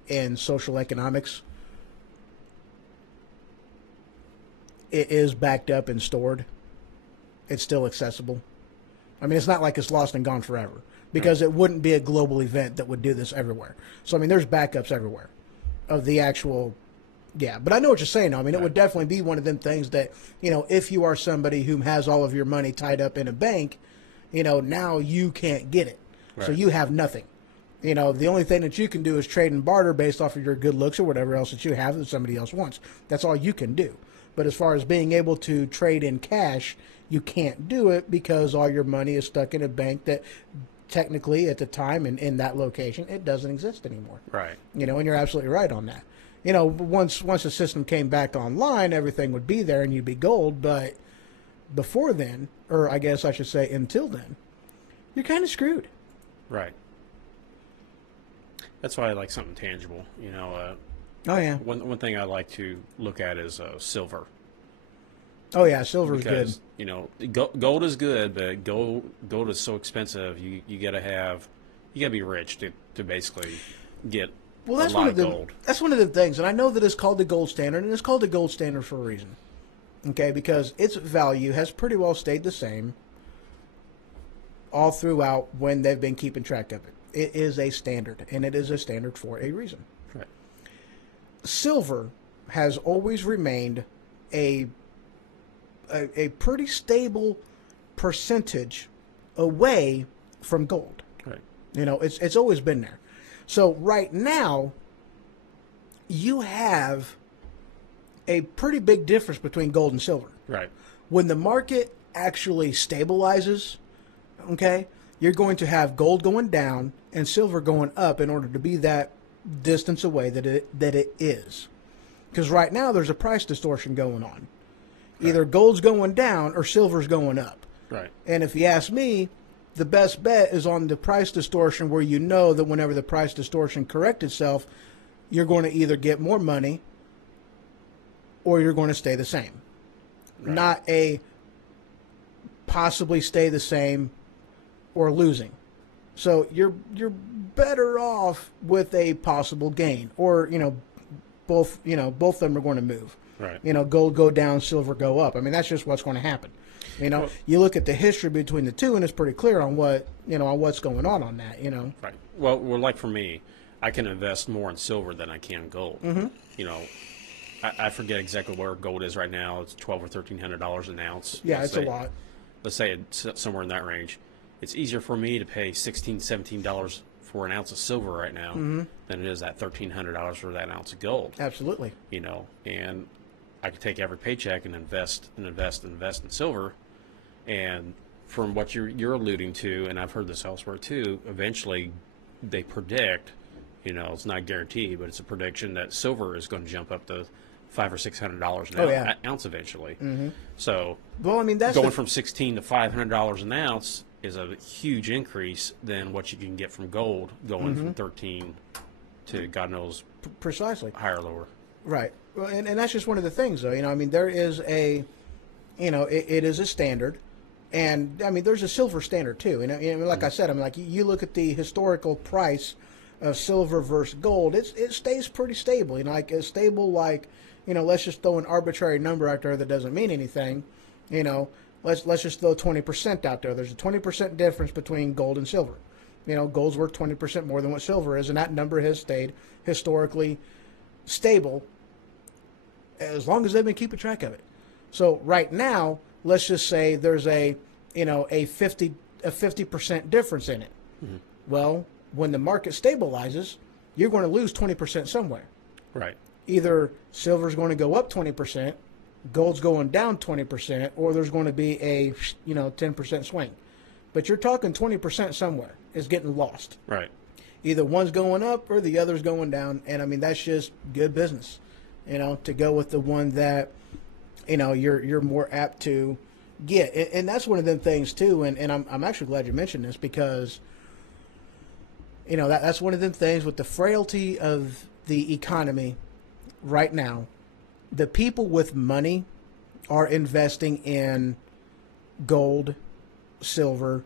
in social economics, it is backed up and stored. It's still accessible. I mean, it's not like it's lost and gone forever, because it wouldn't be a global event that would do this everywhere. So, I mean, there's backups everywhere of the actual. Yeah, but I know what you're saying. I mean, it would definitely be one of them things that, if you are somebody who has all of your money tied up in a bank, now you can't get it. Right. So you have nothing. The only thing that you can do is trade and barter based off of your good looks or whatever else that you have that somebody else wants. That's all you can do. But as far as being able to trade in cash, you can't do it because all your money is stuck in a bank that technically at the time and in that location, it doesn't exist anymore. Right. And you're absolutely right on that. Once the system came back online, everything would be there and you'd be gold. But before then, or I guess I should say until then, you're kind of screwed. Right. That's why I like something tangible. Oh, yeah. One thing I like to look at is silver. Oh, yeah, silver's because, good. Gold is good, but gold is so expensive. You gotta be rich to basically get a lot of gold. That's one of the things, and I know that it's called the gold standard, and it's called the gold standard for a reason. Okay, because its value has pretty well stayed the same all throughout when they've been keeping track of it. It is a standard, and it is a standard for a reason. Right. Silver has always remained a pretty stable percentage away from gold. Right. It's always been there. So right now, you have a pretty big difference between gold and silver. Right. When the market actually stabilizes, okay, you're going to have gold going down and silver going up in order to be that distance away that it is. Because right now there's a price distortion going on. Right. Either gold's going down or silver's going up. Right. And if you ask me, the best bet is on the price distortion, where you know that whenever the price distortion corrects itself, you're going to either get more money or you're going to stay the same. Right. Not a possibly stay the same or losing. So you're better off with a possible gain, or both of them are going to move. Right. Gold go down, silver go up. I mean, that's just what's going to happen. You look at the history between the two, and it's pretty clear on what's going on that. Right. Well, like for me, I can invest more in silver than I can gold. Mm-hmm. I forget exactly where gold is right now. It's $1,200 or $1,300 an ounce. Yeah, it's a lot. Let's say it's somewhere in that range. It's easier for me to pay $16, $17 for an ounce of silver right now than it is at $1,300 for that ounce of gold. Absolutely. You know, and I could take every paycheck and invest in silver, and from what you're alluding to, and I've heard this elsewhere too, eventually they predict, you know, it's not guaranteed, but it's a prediction that silver is going to jump up to $500 or $600 an ounce eventually. So, well, I mean, that's going from $16 to $500 an ounce is a huge increase than what you can get from gold, going from 13 to God knows precisely higher or lower. Right. Well, and that's just one of the things, though. You know, I mean, there is a, you know, it is a standard. And, I mean, there's a silver standard, too. You know, like I said, I mean, like, you look at the historical price of silver versus gold, it stays pretty stable. You know, like, as stable, like, you know, let's just throw an arbitrary number out there that doesn't mean anything. You know, let's just throw 20% out there. There's a 20% difference between gold and silver. You know, gold's worth 20% more than what silver is, and that number has stayed historically stable as long as they've been keeping track of it. So right now, let's just say there's a 50% difference in it. Well, when the market stabilizes, you're going to lose 20% somewhere. Right. Either silver's going to go up 20%, gold's going down 20%, or there's going to be a 10% swing. But you're talking 20% somewhere is getting lost. Right. Either one's going up or the other's going down, and I mean that's just good business. You know, to go with the one that, you know, you're more apt to get. And that's one of them things too, and I'm actually glad you mentioned this because, you know, that's one of them things with the frailty of the economy right now. The people with money are investing in gold, silver.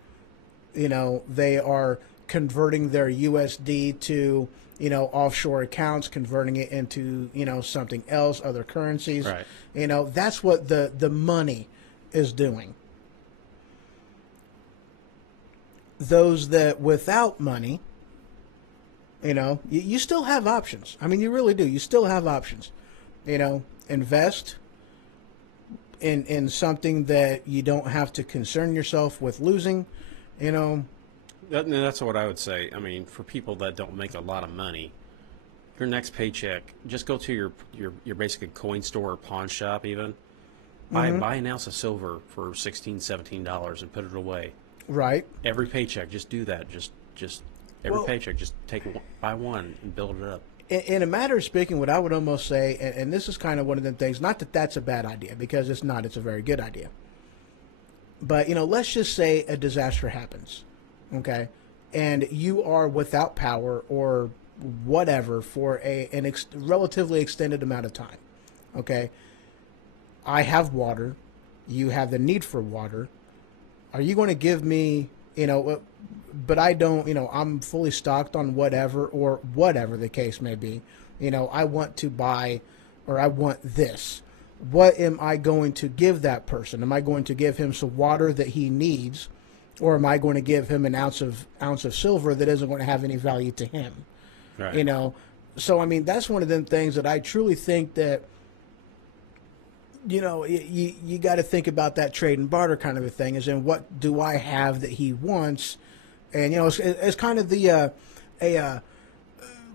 You know, they are converting their USD to, you know, offshore accounts, converting it into, you know, something else, other currencies. Right. You know, that's what the money is doing. Those that without money, you know, you still have options. I mean, you really do. You still have options. You know, invest in something that you don't have to concern yourself with losing, you know. That's what I would say. I mean, for people that don't make a lot of money, your next paycheck, just go to your basic coin store or pawn shop even. Buy an ounce of silver for $16, $17 and put it away. Right. Every paycheck, just do that. Just every paycheck, just buy one and build it up. In a matter of speaking, what I would almost say, and this is kind of one of them things, not that that's a bad idea, because it's not, it's a very good idea. But, you know, let's just say a disaster happens, okay? And you are without power or whatever for an relatively extended amount of time, okay? I have water. You have the need for water. Are you going to give me, you know, but I don't, you know, I'm fully stocked on whatever or whatever the case may be. You know, I want to buy or I want this. What am I going to give that person? Am I going to give him some water that he needs, or am I going to give him an ounce of silver that isn't going to have any value to him? Right. You know, so I mean that's one of them things that I truly think that, you know, you got to think about that trade and barter kind of a thing. Is in what do I have that he wants, and you know it's kind of the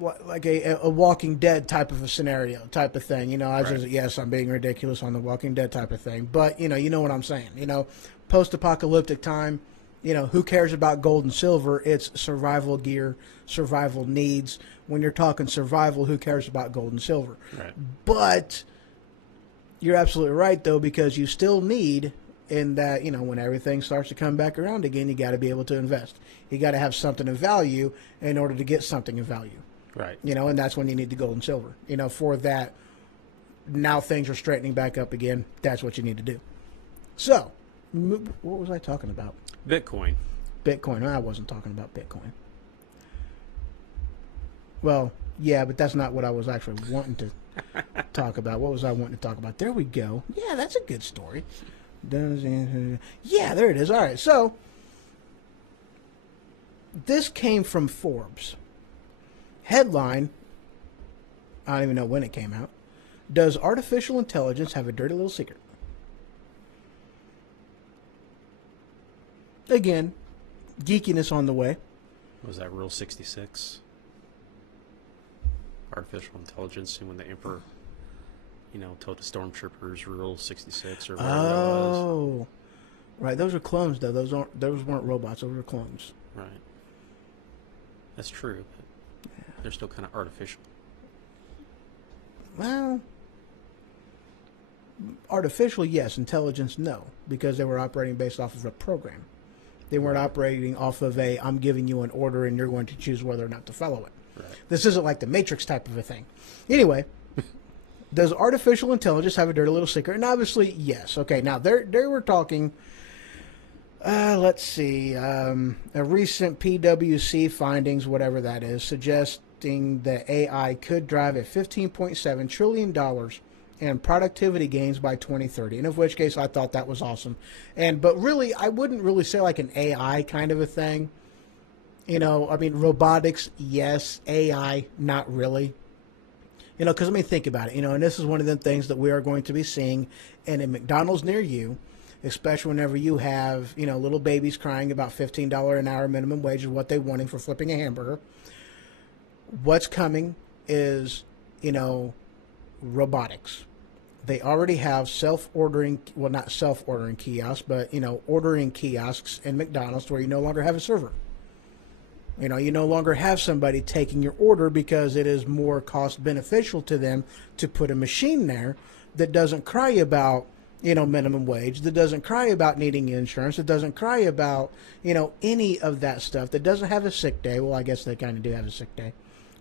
like a Walking Dead type of a scenario type of thing. You know, yes, I'm being ridiculous on the Walking Dead type of thing, but you know what I'm saying. You know, post-apocalyptic time. You know, who cares about gold and silver? It's survival gear, survival needs. When you're talking survival, who cares about gold and silver? Right. But you're absolutely right, though, because you still need, in that, you know, when everything starts to come back around again, you got to be able to invest. You got to have something of value in order to get something of value. Right. You know, and that's when you need the gold and silver. You know, for that, now things are straightening back up again. That's what you need to do. So, what was I talking about? Bitcoin. Bitcoin. I wasn't talking about Bitcoin. Well, yeah, but that's not what I was actually wanting to talk about. What was I wanting to talk about? There we go. Yeah, that's a good story. Yeah, there it is. All right, so this came from Forbes. Headline, I don't even know when it came out. Does artificial intelligence have a dirty little secret? Again, geekiness on the way. Was that Rule 66? Artificial intelligence, and when the Emperor, told the stormtroopers Rule 66 or whatever that was. Oh, right. Those are clones, though. Those weren't robots. Those were clones. Right. That's true, but they're still kind of artificial. Well, artificial, yes. Intelligence, no, because they were operating based off of a program. They weren't operating off of I'm giving you an order and you're going to choose whether or not to follow it. Right. This isn't like the Matrix type of a thing. Anyway, does artificial intelligence have a dirty little secret? And obviously, yes. Okay, now they were talking, let's see, a recent PwC findings, whatever that is, suggesting that AI could drive a $15.7 trillion and productivity gains by 2030, and of which case I thought that was awesome. But really, I wouldn't really say like an AI kind of a thing. Robotics, yes. AI, not really. Because think about it. And this is one of the things that we are going to be seeing in a McDonald's near you, especially whenever you have, little babies crying about $15 an hour minimum wage is what they're wanting for flipping a hamburger. What's coming is, robotics. They already have self-ordering, well, not self-ordering kiosks, but, ordering kiosks in McDonald's where you no longer have a server. You no longer have somebody taking your order because it is more cost beneficial to them to put a machine there that doesn't cry about, minimum wage, that doesn't cry about needing insurance, that doesn't cry about, any of that stuff, that doesn't have a sick day. Well, I guess they kind of do have a sick day.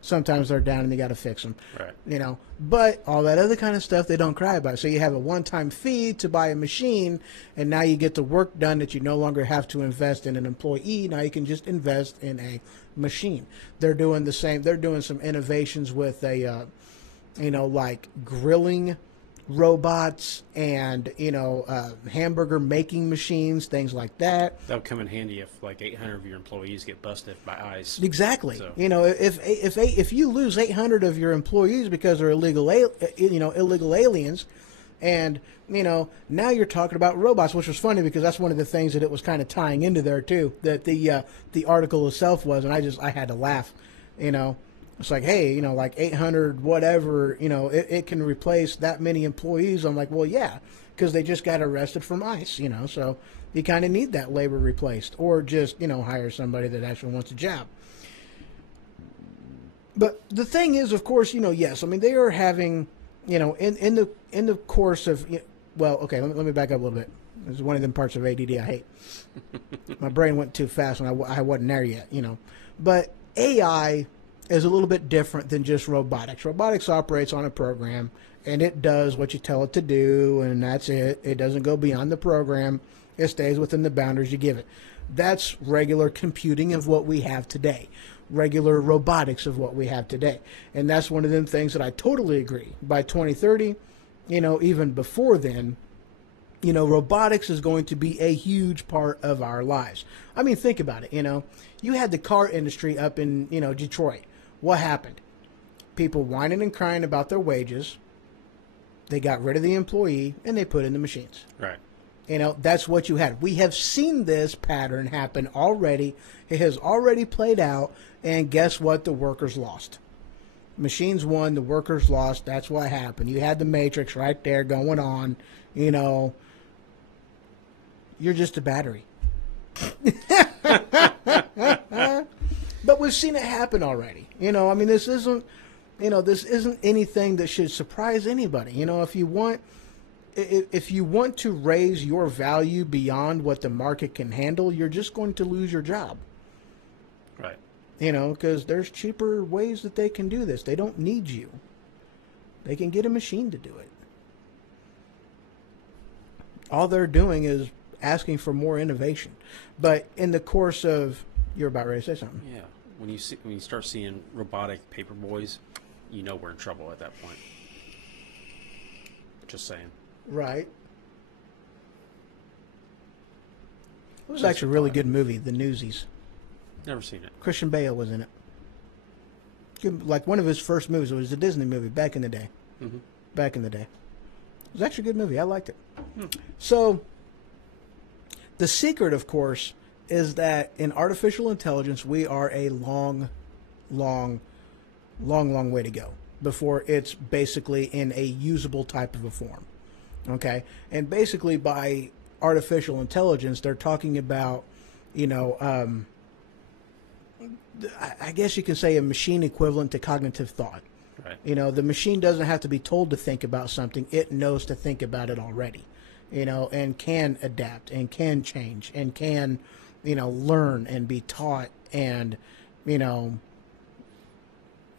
Sometimes they're down and you got to fix them. Right. But all that other kind of stuff they don't cry about. So you have a one-time fee to buy a machine, and now you get the work done that you no longer have to invest in an employee. Now you can just invest in a machine. They're doing the same. They're doing some innovations with like grilling robots and hamburger making machines, things like that. That would come in handy if like 800 of your employees get busted by ICE. Exactly. So. If you lose 800 of your employees because they're illegal aliens, and now you're talking about robots, which was funny because that's one of the things that it was kind of tying into there too. That the article itself was, and I had to laugh. It's like, hey, like 800 whatever, it can replace that many employees. I'm like, well, yeah, because they just got arrested from ICE, so you kind of need that labor replaced, or just, hire somebody that actually wants a job. But the thing is, of course, yes, they are having, in the course of, well, okay, let me back up a little bit. This is one of them parts of ADD I hate. My brain went too fast when I wasn't there yet, But AI is a little bit different than just robotics. Robotics operates on a program, and it does what you tell it to do, and that's it. It doesn't go beyond the program. It stays within the boundaries you give it. That's regular computing of what we have today, regular robotics of what we have today. And that's one of them things that I totally agree. By 2030, even before then, robotics is going to be a huge part of our lives. Think about it. You had the car industry up in, Detroit. What happened? People whining and crying about their wages. They got rid of the employee and they put in the machines. Right. That's what you had. We have seen this pattern happen already. It has already played out. And guess what? The workers lost. Machines won. The workers lost. That's what happened. You had the Matrix right there going on. You're just a battery. But we've seen it happen already. This isn't anything that should surprise anybody. If you want to raise your value beyond what the market can handle, you're just going to lose your job. Right. Because there's cheaper ways that they can do this. They don't need you. They can get a machine to do it. All they're doing is asking for more innovation. But in the course of, you're about ready to say something. Yeah. When you start seeing robotic paper boys, we're in trouble at that point. Just saying. Right. It was actually a really good movie, The Newsies. Never seen it. Christian Bale was in it. Good, like one of his first movies. It was a Disney movie back in the day. Mm-hmm. Back in the day. It was actually a good movie. I liked it. So, the secret, of course, is that in artificial intelligence, we are a long way to go before it's basically in a usable type of a form. Okay? And basically by artificial intelligence, they're talking about, I guess you can say a machine equivalent to cognitive thought. Right. The machine doesn't have to be told to think about something. It knows to think about it already, and can adapt and can change and can, learn and be taught and,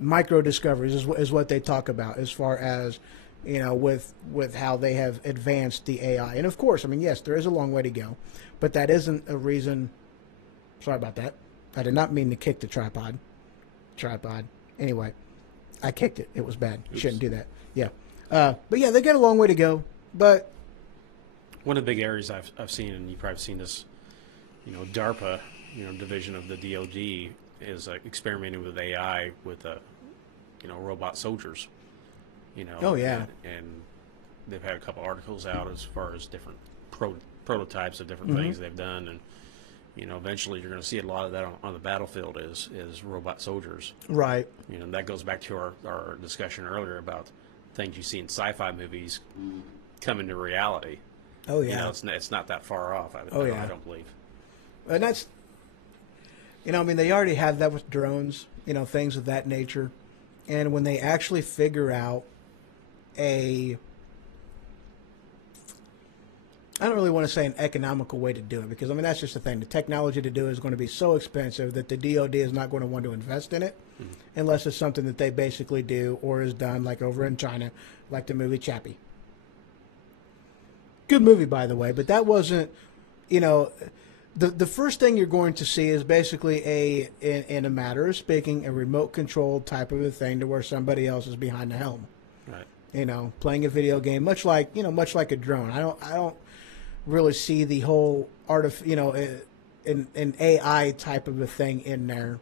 micro discoveries is what they talk about as far as, with how they have advanced the AI. And of course, yes, there is a long way to go, but that isn't a reason. Sorry about that. I did not mean to kick the tripod. Anyway, I kicked it. It was bad. Oops. Shouldn't do that. Yeah. But yeah, they got a long way to go. But one of the big areas I've seen, and you've probably seen this, DARPA, division of the DoD is experimenting with AI with, robot soldiers. Oh, yeah. And they've had a couple articles out as far as different prototypes of different things they've done, and eventually you're going to see a lot of that on the battlefield is robot soldiers. right. And that goes back to our discussion earlier about things you see in sci-fi movies come into reality. Oh yeah. It's not that far off. I don't believe. And that's, they already have that with drones, things of that nature. And when they actually figure out I don't really want to say an economical way to do it because, that's just the thing. The technology to do it is going to be so expensive that the DoD is not going to want to invest in it unless it's something that they basically do or is done like over in China, like the movie Chappie. Good movie, by the way, but that wasn't, the first thing you're going to see is basically in a matter of speaking, a remote controlled type of a thing to where somebody else is behind the helm. Right. Playing a video game, much like a drone. I don't really see the whole an AI type of a thing in there.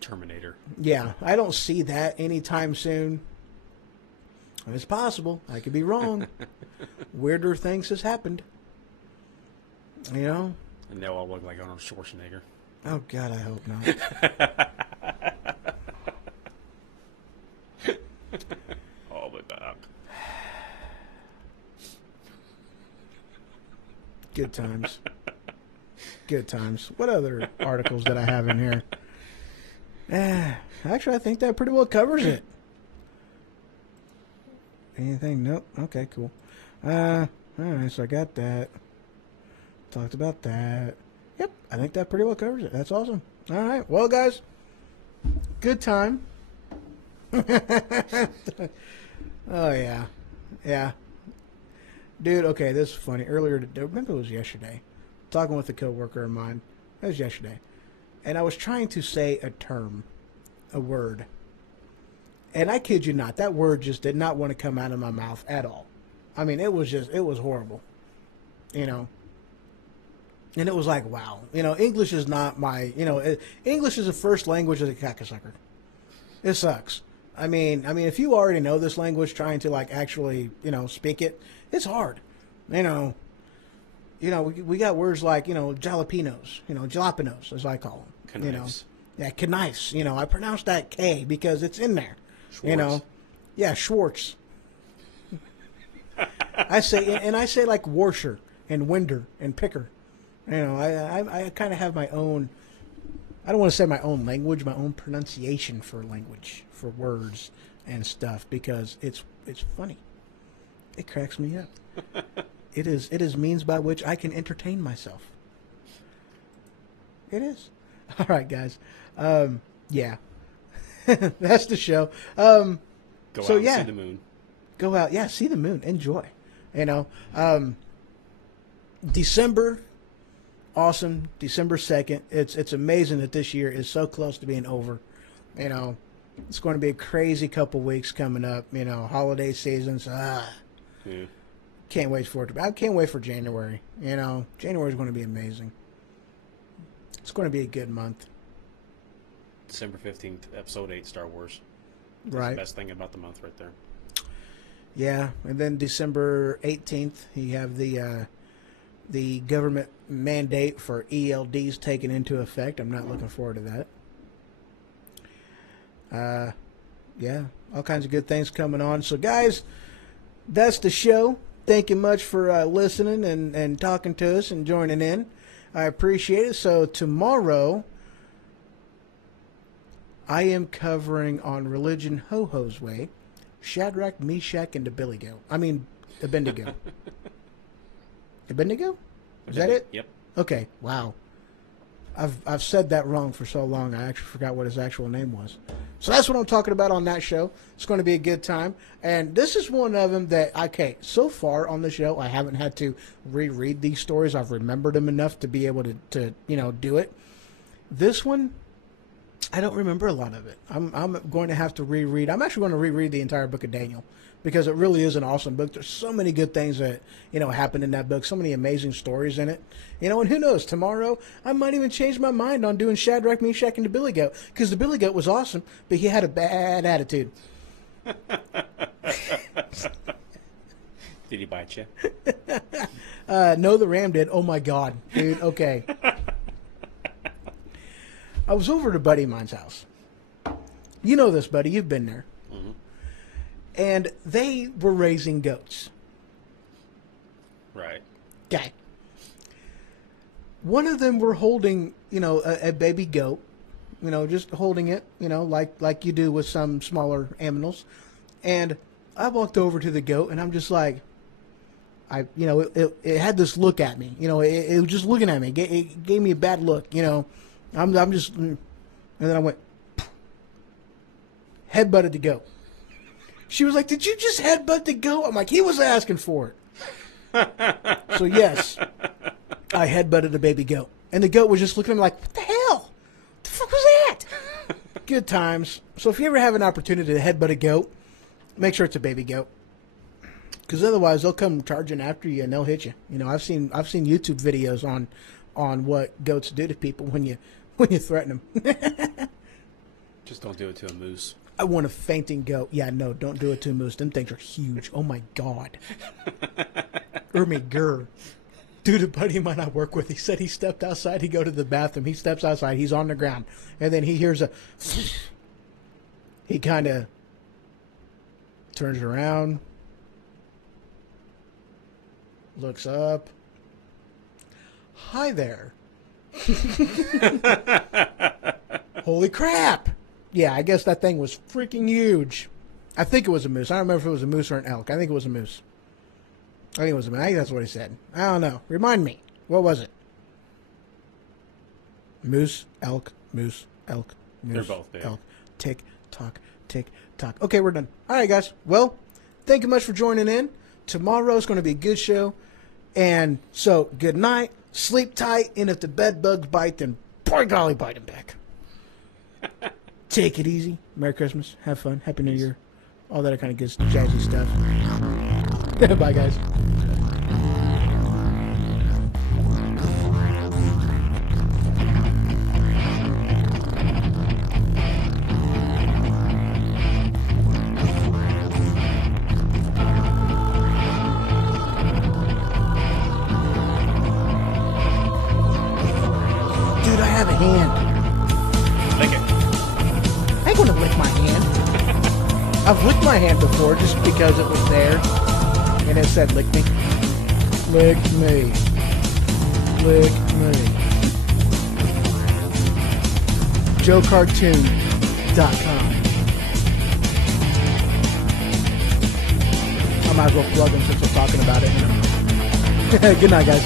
Terminator. Yeah, I don't see that anytime soon. It's possible. I could be wrong. Weirder things has happened. And they'll all look like Arnold Schwarzenegger. Oh God, I hope not. All the back. Good times. Good times. What other articles did I have in here? Actually, I think that pretty well covers it. Anything? Nope. Okay, cool. All right, so I got that. Talked about that. Yep, I think that pretty well covers it. That's awesome. All right, well, guys, good time. Oh, yeah. Yeah. Dude, okay, this is funny. Earlier, remember it was yesterday, talking with a coworker of mine. It was yesterday. And I was trying to say a term, a word. And I kid you not, that word just did not want to come out of my mouth at all. It was horrible. And it was like, wow. English is not my, English is the first language of the cockasucker. It sucks. If you already know this language, trying to actually, speak it, it's hard. We got words like, jalapenos, jalapenos, as I call them. Knives. Yeah, knives. I pronounce that K because it's in there. Schwartz. Yeah, Schwartz. I say like Warsher and Winder and Picker. I kind of have my own. I don't want to say my own language, my own pronunciation for language, for words and stuff, because it's funny. It cracks me up. It is means by which I can entertain myself. It is. All right, guys. Yeah. That's the show. Go out and see the moon. Go out. Yeah, see the moon. Enjoy. December, awesome. December 2nd. It's amazing that this year is so close to being over. It's going to be a crazy couple weeks coming up. Holiday seasons. Yeah. Can't wait for it. I can't wait for January. January is going to be amazing. It's going to be a good month. December 15th, Episode 8, Star Wars. That's Right. the best thing about the month right there. Yeah, and then December 18th, you have the the government mandate for ELDs taken into effect. I'm not looking forward to that. Yeah, all kinds of good things coming on. So, guys, that's the show. Thank you much for listening and talking to us and joining in. I appreciate it. So, tomorrow, I am covering on Religion Ho-Ho's Way, Shadrach, Meshach, and Abednego. Abednego. Abednego? Is that it? Yep. Okay. Wow. I've said that wrong for so long, I actually forgot what his actual name was. So that's what I'm talking about on that show. It's going to be a good time. And this is one of them that, okay, so far on the show, I haven't had to reread these stories. I've remembered them enough to be able to do it. This one, I don't remember a lot of it. I'm going to have to reread. I'm actually going to reread the entire book of Daniel because it really is an awesome book. There's so many good things that, happen in that book. So many amazing stories in it. And who knows, tomorrow I might even change my mind on doing Shadrach, Meshach, and the Billy Goat because the Billy Goat was awesome, but he had a bad attitude. Did he bite you? No, the ram did. Oh, my God, dude. Okay. I was over at a buddy of mine's house. You know this, buddy. You've been there. Mm-hmm. And they were raising goats. Right. Okay. One of them were holding, a baby goat, just holding it, like you do with some smaller animals. And I walked over to the goat, and I'm just like, it had this look at me. It was just looking at me. It gave me a bad look, I'm just, and then I went, headbutted the goat. She was like, "Did you just headbutt the goat?" I'm like, "He was asking for it." So yes, I headbutted a baby goat, and the goat was just looking at me like, "What the hell? What the fuck was that?" Good times. So if you ever have an opportunity to headbutt a goat, make sure it's a baby goat, because otherwise they'll come charging after you and they'll hit you. I've seen YouTube videos on what goats do to people when you threaten them. Just don't do it to a moose. I want a fainting goat. Yeah, no, don't do it to a moose. Them things are huge. Oh, my God. Gurr. Dude, a buddy of mine I work with, he said he stepped outside. He go to the bathroom. He steps outside. He's on the ground. And then he hears a... He kind of turns around. Looks up. Hi there. Holy crap. Yeah, I guess that thing was freaking huge. I think it was a moose. I don't remember if it was a moose or an elk. I think it was a moose. I think that's what he said. I don't know. Remind me. What was it? Moose, elk, moose, elk, moose. They're both big. Elk. Tick, tock, tick, tock. Okay, we're done. All right, guys. Well, thank you much for joining in. Tomorrow's going to be a good show. And so, good night. Sleep tight. And if the bed bugs bite, then boy golly, bite them back. Take it easy. Merry Christmas. Have fun. Happy New Year. All that kind of good jazzy stuff. Bye, guys. Dude, I have a hand. Lick it. I ain't gonna lick my hand. I've licked my hand before just because it was there. And it said lick me. Lick me. Lick me. JoeCartoon.com. I might as well plug them since we're talking about it. Good night, guys.